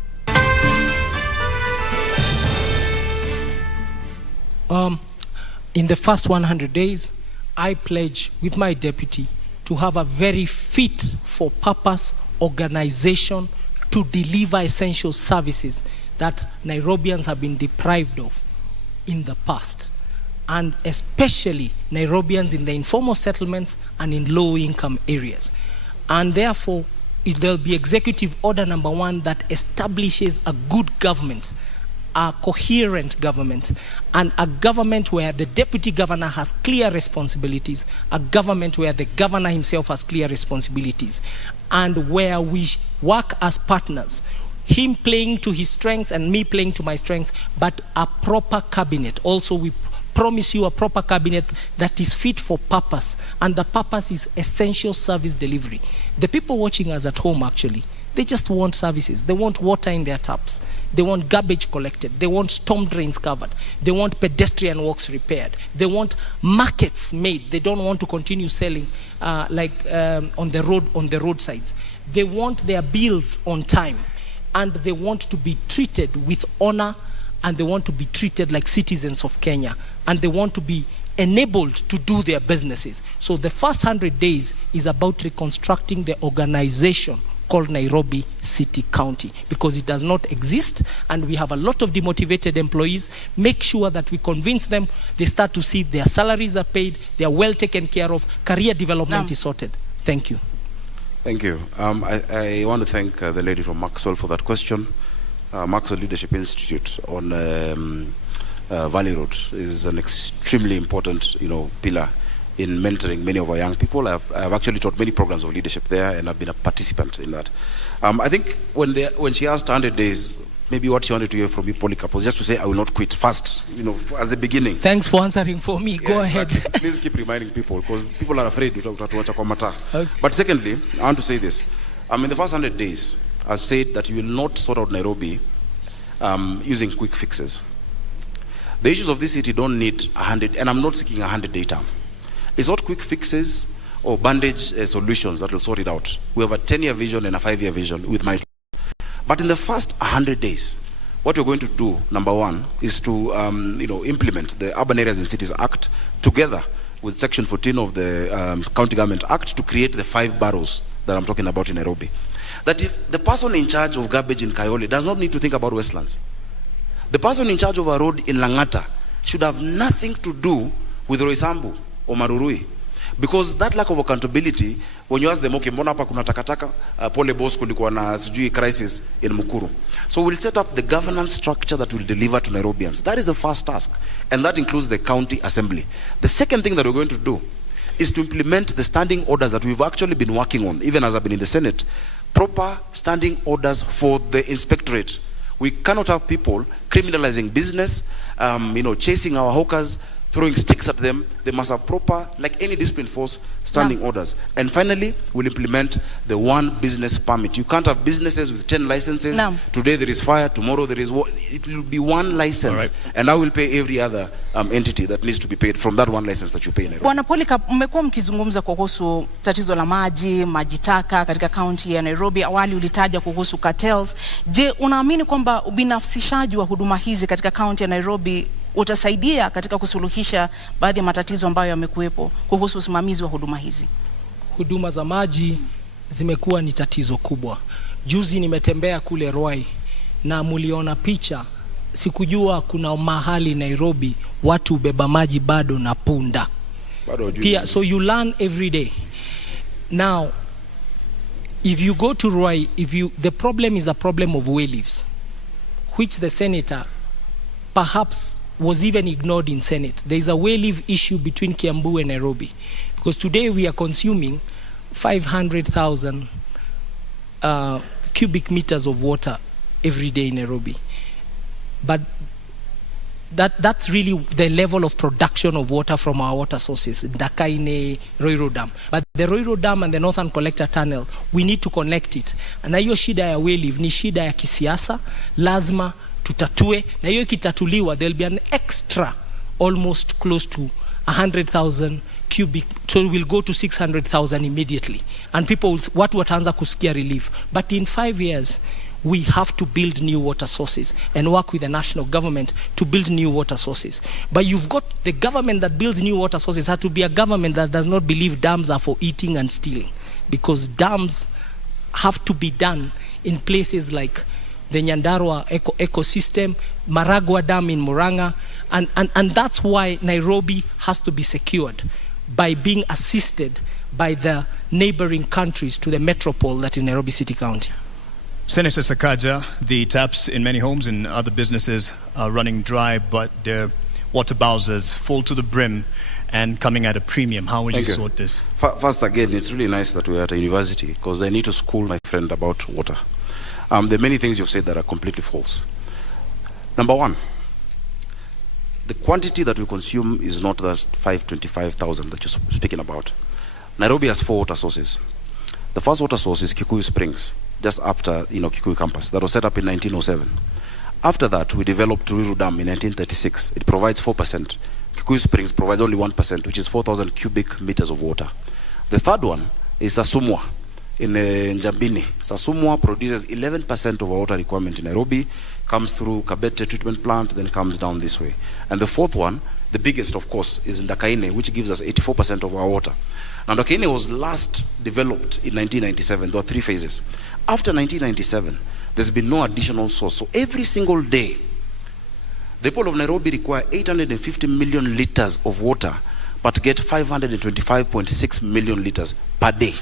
In the first 100 days, I pledge with my deputy to have a very fit for purpose organization to deliver essential services that Nairobians have been deprived of in the past, and especially Nairobians in the informal settlements and in low-income areas. And therefore, there'll be executive order number 1 that establishes a good government, a coherent government, and a government where the deputy governor has clear responsibilities, a government where the governor himself has clear responsibilities, and where we work as partners, him playing to his strengths and me playing to my strengths, but a proper cabinet. Also, we promise you a proper cabinet that is fit for purpose, and the purpose is essential service delivery. The people watching us at home, actually, they just want services. They want water in their taps. They want garbage collected. They want storm drains covered. They want pedestrian walks repaired. They want markets made. They don't want to continue selling on the roadsides. They want their bills on time, and they want to be treated with honor, and they want to be treated like citizens of Kenya, and they want to be enabled to do their businesses. So the first 100 days is about reconstructing the organization called Nairobi City County, because it does not exist, and we have a lot of demotivated employees. Make sure that we convince them, they start to see their salaries are paid, they are well taken care of, career development is sorted. Thank you. Thank you. I want to thank the lady from Maxwell for that question. Maxwell Leadership Institute on Valley Road is an extremely important, pillar in mentoring many of our young people. I've actually taught many programs of leadership there, and I've been a participant in that. I think when she asked 100 days, maybe what she wanted to hear from me, Polycarp, was just to say, I will not quit fast, as the beginning. Thanks for answering for me. Go ahead. Exactly. Please keep reminding people, because people are afraid to talk to Mata. Okay. But secondly, I want to say this. In the first 100 days, I've said that you will not sort out Nairobi using quick fixes. The issues of this city don't need 100, and I'm not seeking a 100-day term. It's not quick fixes or bandage solutions that will sort it out. We have a 10-year vision and a 5-year vision with my. But in the first 100 days, what we're going to do, number 1, is to implement the Urban Areas and Cities Act together with Section 14 of the County Government Act to create the 5 boroughs that I'm talking about in Nairobi. That if the person in charge of garbage in Kayole does not need to think about Westlands, the person in charge of a road in Langata should have nothing to do with Roysambu or Marurui. Because that lack of accountability, when you ask them, okay, mbona hapa kuna takataka, pole boss kulikuwa na sijui crisis in Mukuru. So we'll set up the governance structure that will deliver to Nairobians. That is the first task, and that includes the county assembly. The second thing that we're going to do is to implement the standing orders that we've actually been working on, even as I've been in the Senate, proper standing orders for the inspectorate. We cannot have people criminalizing business, chasing our hawkers, throwing sticks at them. They must have proper, like any discipline force, standing orders. And finally, we'll implement the 1 business permit. You can't have businesses with 10 licenses. No. Today there is fire, tomorrow there is water. It will be 1 license. Right. And I will pay every other entity that needs to be paid from that 1 license that you pay in Nairobi. Bwana Polycarp, mmekuwa mkizungumza kuhusu tatizo la maji taka katika kaunti ya Nairobi. Awali ulitaja kuhusu cartels. Je, unaamini kwamba ubinafsishaji wa huduma hizi katika kaunti ya Nairobi utasaidia katika kusuluhisha baadhi ya matatizo ambayo yamekuwepo kuhusu usimamizi wa huduma hizi? Huduma za maji zimekuwa ni tatizo kubwa. Juzi nimetembea kule Ruai na muliona picha. Sikujua kuna mahali Nairobi watu beba maji bado na punda. Pia, so you learn every day. Now, if you go to Ruai, the problem is a problem of way leaves, which the senator perhaps was even ignored in Senate. There is a way leave issue between Kiambu and Nairobi, because today we are consuming 500,000 cubic meters of water every day in Nairobi. But that's really the level of production of water from our water sources, Dakaine, Roiro Dam. But the Roiro Dam and the Northern Collector Tunnel, we need to connect it. Na hiyo shida ya way leave ni shida ya kisiasa, lazima tutatue, na hiyo kitatuliwa, there'll be an extra almost close to 100,000 cubic, so we'll go to 600,000 immediately, and people watu wataanza kusikia relief. But in 5 years we have to build new water sources and work with the national government to build new water sources. But you've got the government that builds new water sources has to be a government that does not believe dams are for eating and stealing, because dams have to be done in places like the Nyandarua ecosystem, Maragua Dam in Murang'a, and that's why Nairobi has to be secured by being assisted by the neighboring countries to the metropole that is Nairobi City County. Senator Sakaja, the taps in many homes and other businesses are running dry, but their water bowsers full to the brim and coming at a premium. How will you sort this? First, again, it's really nice that we're at a university, because I need to school my friend about water. There are many things you've said that are completely false. Number one, the quantity that we consume is not that 525,000 that you're speaking about. Nairobi has 4 water sources. The first water source is Kikuyu Springs, just after Kikuyu campus. That was set up in 1907. After that, we developed Ruiru Dam in 1936. It provides 4%. Kikuyu Springs provides only 1%, which is 4,000 cubic meters of water. The third one is Sasumwa in Njambini. Sasumwa produces 11% of our water requirement in Nairobi, comes through Kabete treatment plant, then comes down this way. And the fourth one, the biggest of course, is Ndakaine, which gives us 84% of our water. Now Ndakaine was last developed in 1997. There were 3 phases. After 1997, there's been no additional source. So every single day, the people of Nairobi require 850 million liters of water, but get 525.6 million liters per day.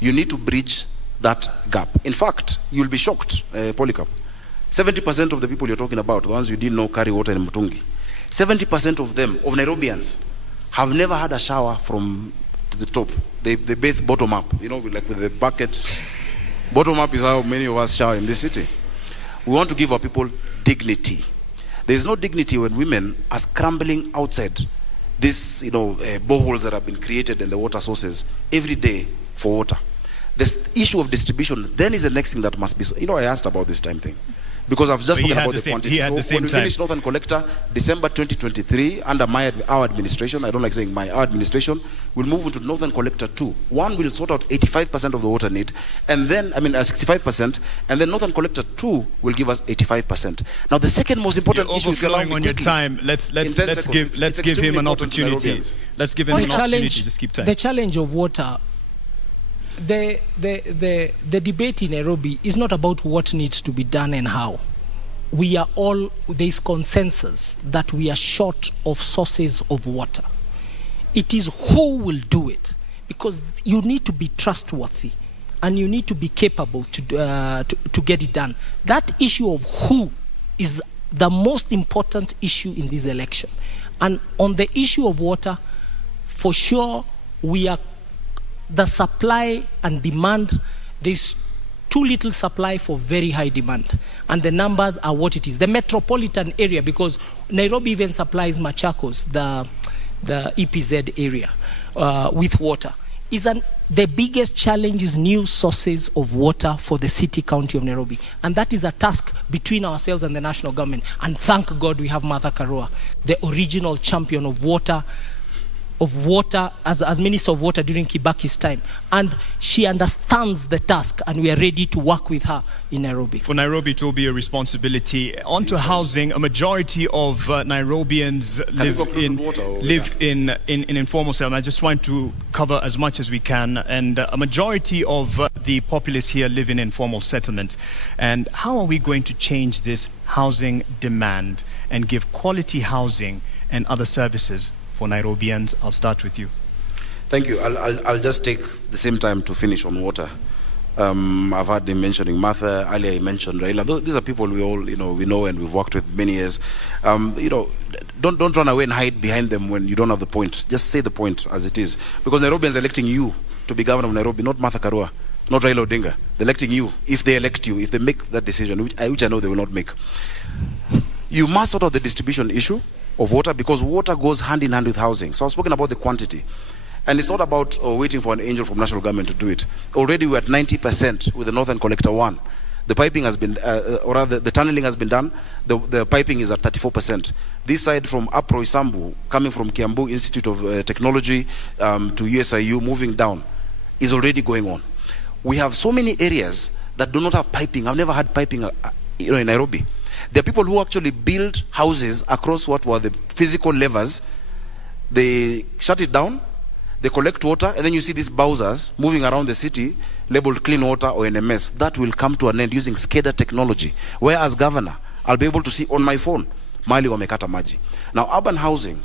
You need to bridge that gap. In fact, you'll be shocked, Polycarp. 70% of the people you're talking about, the ones you didn't know carry water in Mutungi, 70% of them, of Nairobians, have never had a shower from the top. They bathe bottom up, like with the bucket. Bottom up is how many of us shower in this city. We want to give our people dignity. There's no dignity when women are scrambling outside these, boreholes that have been created in the water sources every day for water. The issue of distribution then is the next thing that must be. I asked about this time thing, because I've just spoken about the quantity. So when we finish Northern Collector, December 2023, under our administration, I don't like saying our administration, we'll move into Northern Collector 2. One will sort out 85% of the water need, and then 65%, and then Northern Collector 2 will give us 85%. Now the second most important issue, if you allow me on your time, let's give him an opportunity. Let's give him an opportunity. Just keep time. The challenge of water. The debate in Nairobi is not about what needs to be done and how. There is consensus that we are short of sources of water. It is who will do it, because you need to be trustworthy and you need to be capable to get it done. That issue of who is the most important issue in this election. And on the issue of water, for sure, the supply and demand, there's too little supply for very high demand, and the numbers are what it is. The metropolitan area, because Nairobi even supplies Machakos, the EPZ area, with water, the biggest challenge is new sources of water for the city county of Nairobi, and that is a task between ourselves and the national government. And thank God we have Martha Karua, the original champion of water as Minister of Water during Kibaki's time, and she understands the task, and we are ready to work with her in Nairobi. For Nairobi, it will be a responsibility. On to housing, a majority of Nairobians live in informal settlement. I just want to cover as much as we can, and a majority of the populace here live in informal settlements. And how are we going to change this housing demand and give quality housing and other services for Nairobians? I'll start with you. Thank you. I'll just take the same time to finish on water. I've heard them mentioning Martha, earlier I mentioned Raila. These are people we all we know and we've worked with many years. Don't run away and hide behind them when you don't have the point. Just say the point as it is, because Nairobians are electing you to be governor of Nairobi, not Martha Karua, not Raila Odinga. They're electing you. If they elect you, if they make that decision, which I know they will not make, you must sort out the distribution issue of water, because water goes hand in hand with housing. So I've spoken about the quantity, and it's not about waiting for an angel from national government to do it. Already we're at 90% with the Northern Collector 1. The piping has been, or rather the tunneling has been done. The piping is at 34%. This side from Apro Isambu, coming from Kiambu Institute of Technology to USIU, moving down, is already going on. We have so many areas that do not have piping. I've never had piping in Nairobi. There are people who actually build houses across what were the physical levers. They shut it down, they collect water, and then you see these bowsers moving around the city labeled clean water or NMS. That will come to an end using SCADA technology, where as governor, I'll be able to see on my phone, Mali wamekata maji. Now, urban housing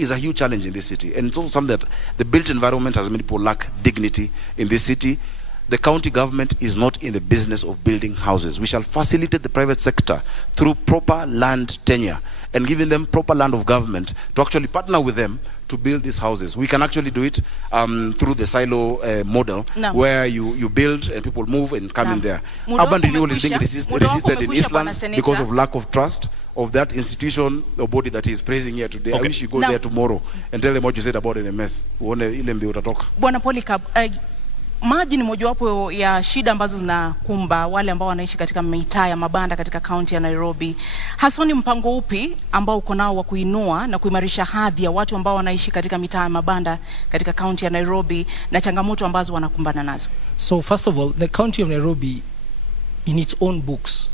is a huge challenge in this city. And it's also something that the built environment has made people lack dignity in this city. The county government is not in the business of building houses. We shall facilitate the private sector through proper land tenure and giving them proper land of government to actually partner with them to build these houses. We can actually do it through the silo model, where you build and people move and come in there. Urban renewal is being resisted in Eastlands because of lack of trust of that institution or body that is praising here today. I wish you go there tomorrow and tell them what you said about NMS. Bwana Polycarp, maji ni mojawapo ya shida ambazo zinakumba wale ambao wanaishi katika mitaa ya mabanda katika kaunti ya Nairobi. Hasa ni mpango upi ambao uko nao wa kuinua na kuimarisha hadhi ya watu ambao wanaishi katika mitaa ya mabanda katika kaunti ya Nairobi na changamoto ambazo wanakumbana nazo? So first of all, the county of Nairobi in its own books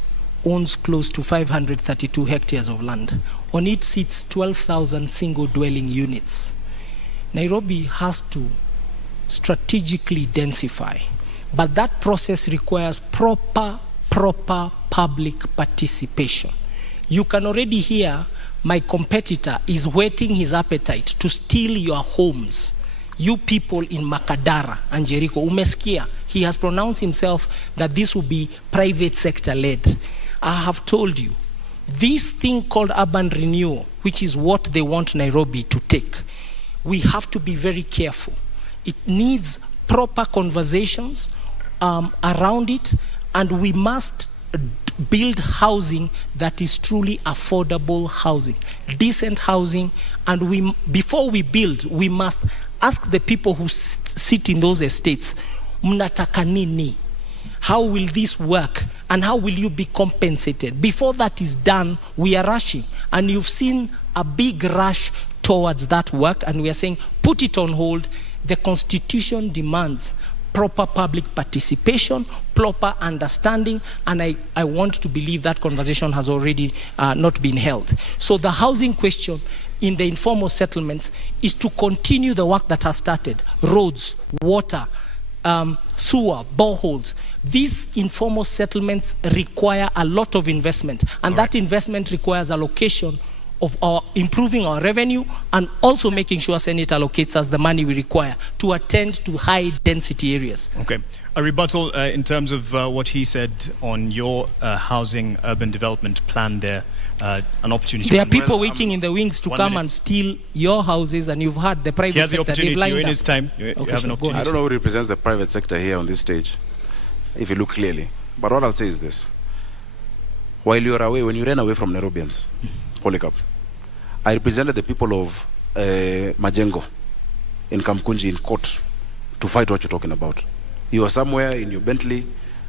owns close to 532 hectares of land. On it sits 12,000 single dwelling units. Nairobi has to strategically densify, but that process requires proper public participation. You can already hear my competitor is whetting his appetite to steal your homes. You people in Makadara and Jericho, umesikia, he has pronounced himself that this will be private sector led. I have told you, this thing called urban renewal, which is what they want Nairobi to take, we have to be very careful. It needs proper conversations around it, and we must build housing that is truly affordable housing, decent housing, and before we build, we must ask the people who sit in those estates, mnataka nini? How will this work? And how will you be compensated? Before that is done, we are rushing. And you've seen a big rush towards that work, and we are saying, put it on hold. The Constitution demands proper public participation, proper understanding, and I want to believe that conversation has already not been held. So the housing question in the informal settlements is to continue the work that has started. Roads, water, sewer, boreholes. These informal settlements require a lot of investment, and that investment requires allocation of our improving our revenue and also making sure Senate allocates us the money we require to attend to high density areas. Okay. A rebuttal in terms of what he said on your housing urban development plan there, an opportunity. There are people waiting in the wings to come and steal your houses, and you've had the private sector. He has the opportunity. You're in his time. You have an opportunity. I don't know who represents the private sector here on this stage, if you look clearly. But what I'll say is this. While you're away, when you ran away from Nairobians, Polycarp, I represented the people of Majengo in Kamkunji in court to fight what you're talking about. You were somewhere in your Bentley,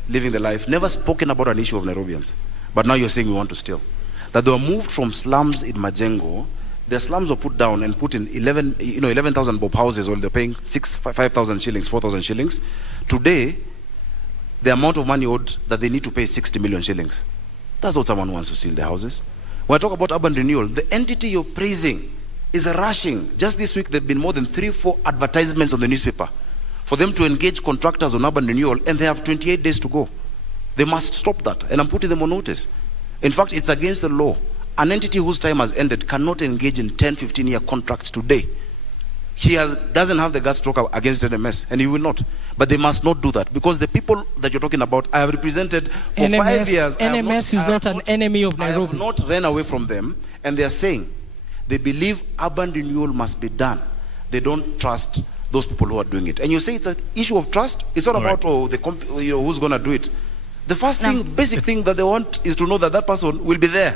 living the life, never spoken about an issue of Nairobians. But now you're saying you want to steal. That they were moved from slums in Majengo, the slums were put down and put in 11,000 bob houses, while they're paying 5,000 shillings, 4,000 shillings. Today, the amount of money owed that they need to pay 60 million shillings. That's what someone wants to steal the houses. When I talk about urban renewal, the entity you're praising is rushing. Just this week, there have been more than 3-4 advertisements on the newspaper for them to engage contractors on urban renewal, and they have 28 days to go. They must stop that, and I'm putting them on notice. In fact, it's against the law. An entity whose time has ended cannot engage in 10-15-year contracts today. He doesn't have the guts to talk against NMS, and he will not. But they must not do that, because the people that you're talking about, I have represented for NMS, 5 years. NMS is not an enemy of Nairobi. I have not ran away from them, and they are saying they believe urban renewal must be done. They don't trust those people who are doing it. And you say it's an issue of trust. It's not about who's going to do it. The first thing, basic thing that they want is to know that that person will be there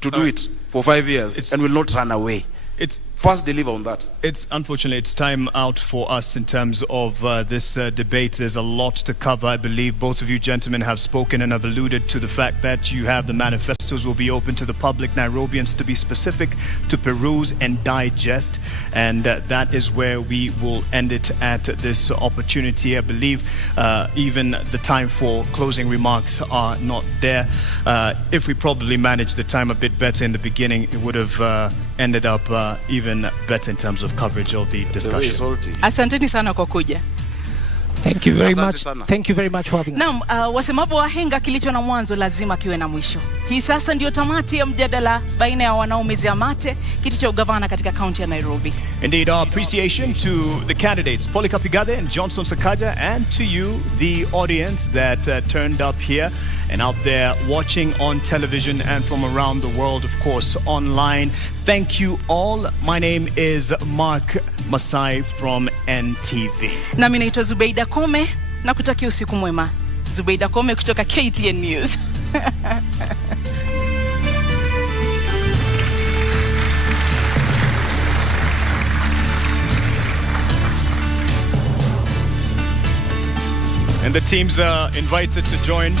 to do it for 5 years and will not run away. First deliver on that. Unfortunately, it's time out for us in terms of this debate. There's a lot to cover. I believe both of you gentlemen have spoken and have alluded to the fact that you have the manifestos will be open to the public, Nairobians to be specific, to peruse and digest. And that is where we will end it at this opportunity. I believe even the time for closing remarks are not there. If we probably managed the time a bit better in the beginning, it would have ended up even better in terms of coverage of the discussion. Asanteni sana kwa kuja. Thank you very Asante much. sana. Thank you very much for having us. Naam, wasemapo wahenga kilicho na mwanzo lazima kiwe na mwisho. Hii sasa ndio tamati ya mjadala baina ya wanaomezea mate kiti cha ugavana katika kaunti ya Nairobi. Indeed, our appreciation to the candidates, Polycarp Igathe and Johnson Sakaja, and to you, the audience that turned up here and out there watching on television and from around the world, of course, online. Thank you all. My name is Mark Masai from NTV. Nami naitwa Zubeida Kome na kutakia usiku mwema. Zubeida Kome kutoka KTN News. And the teams are invited to join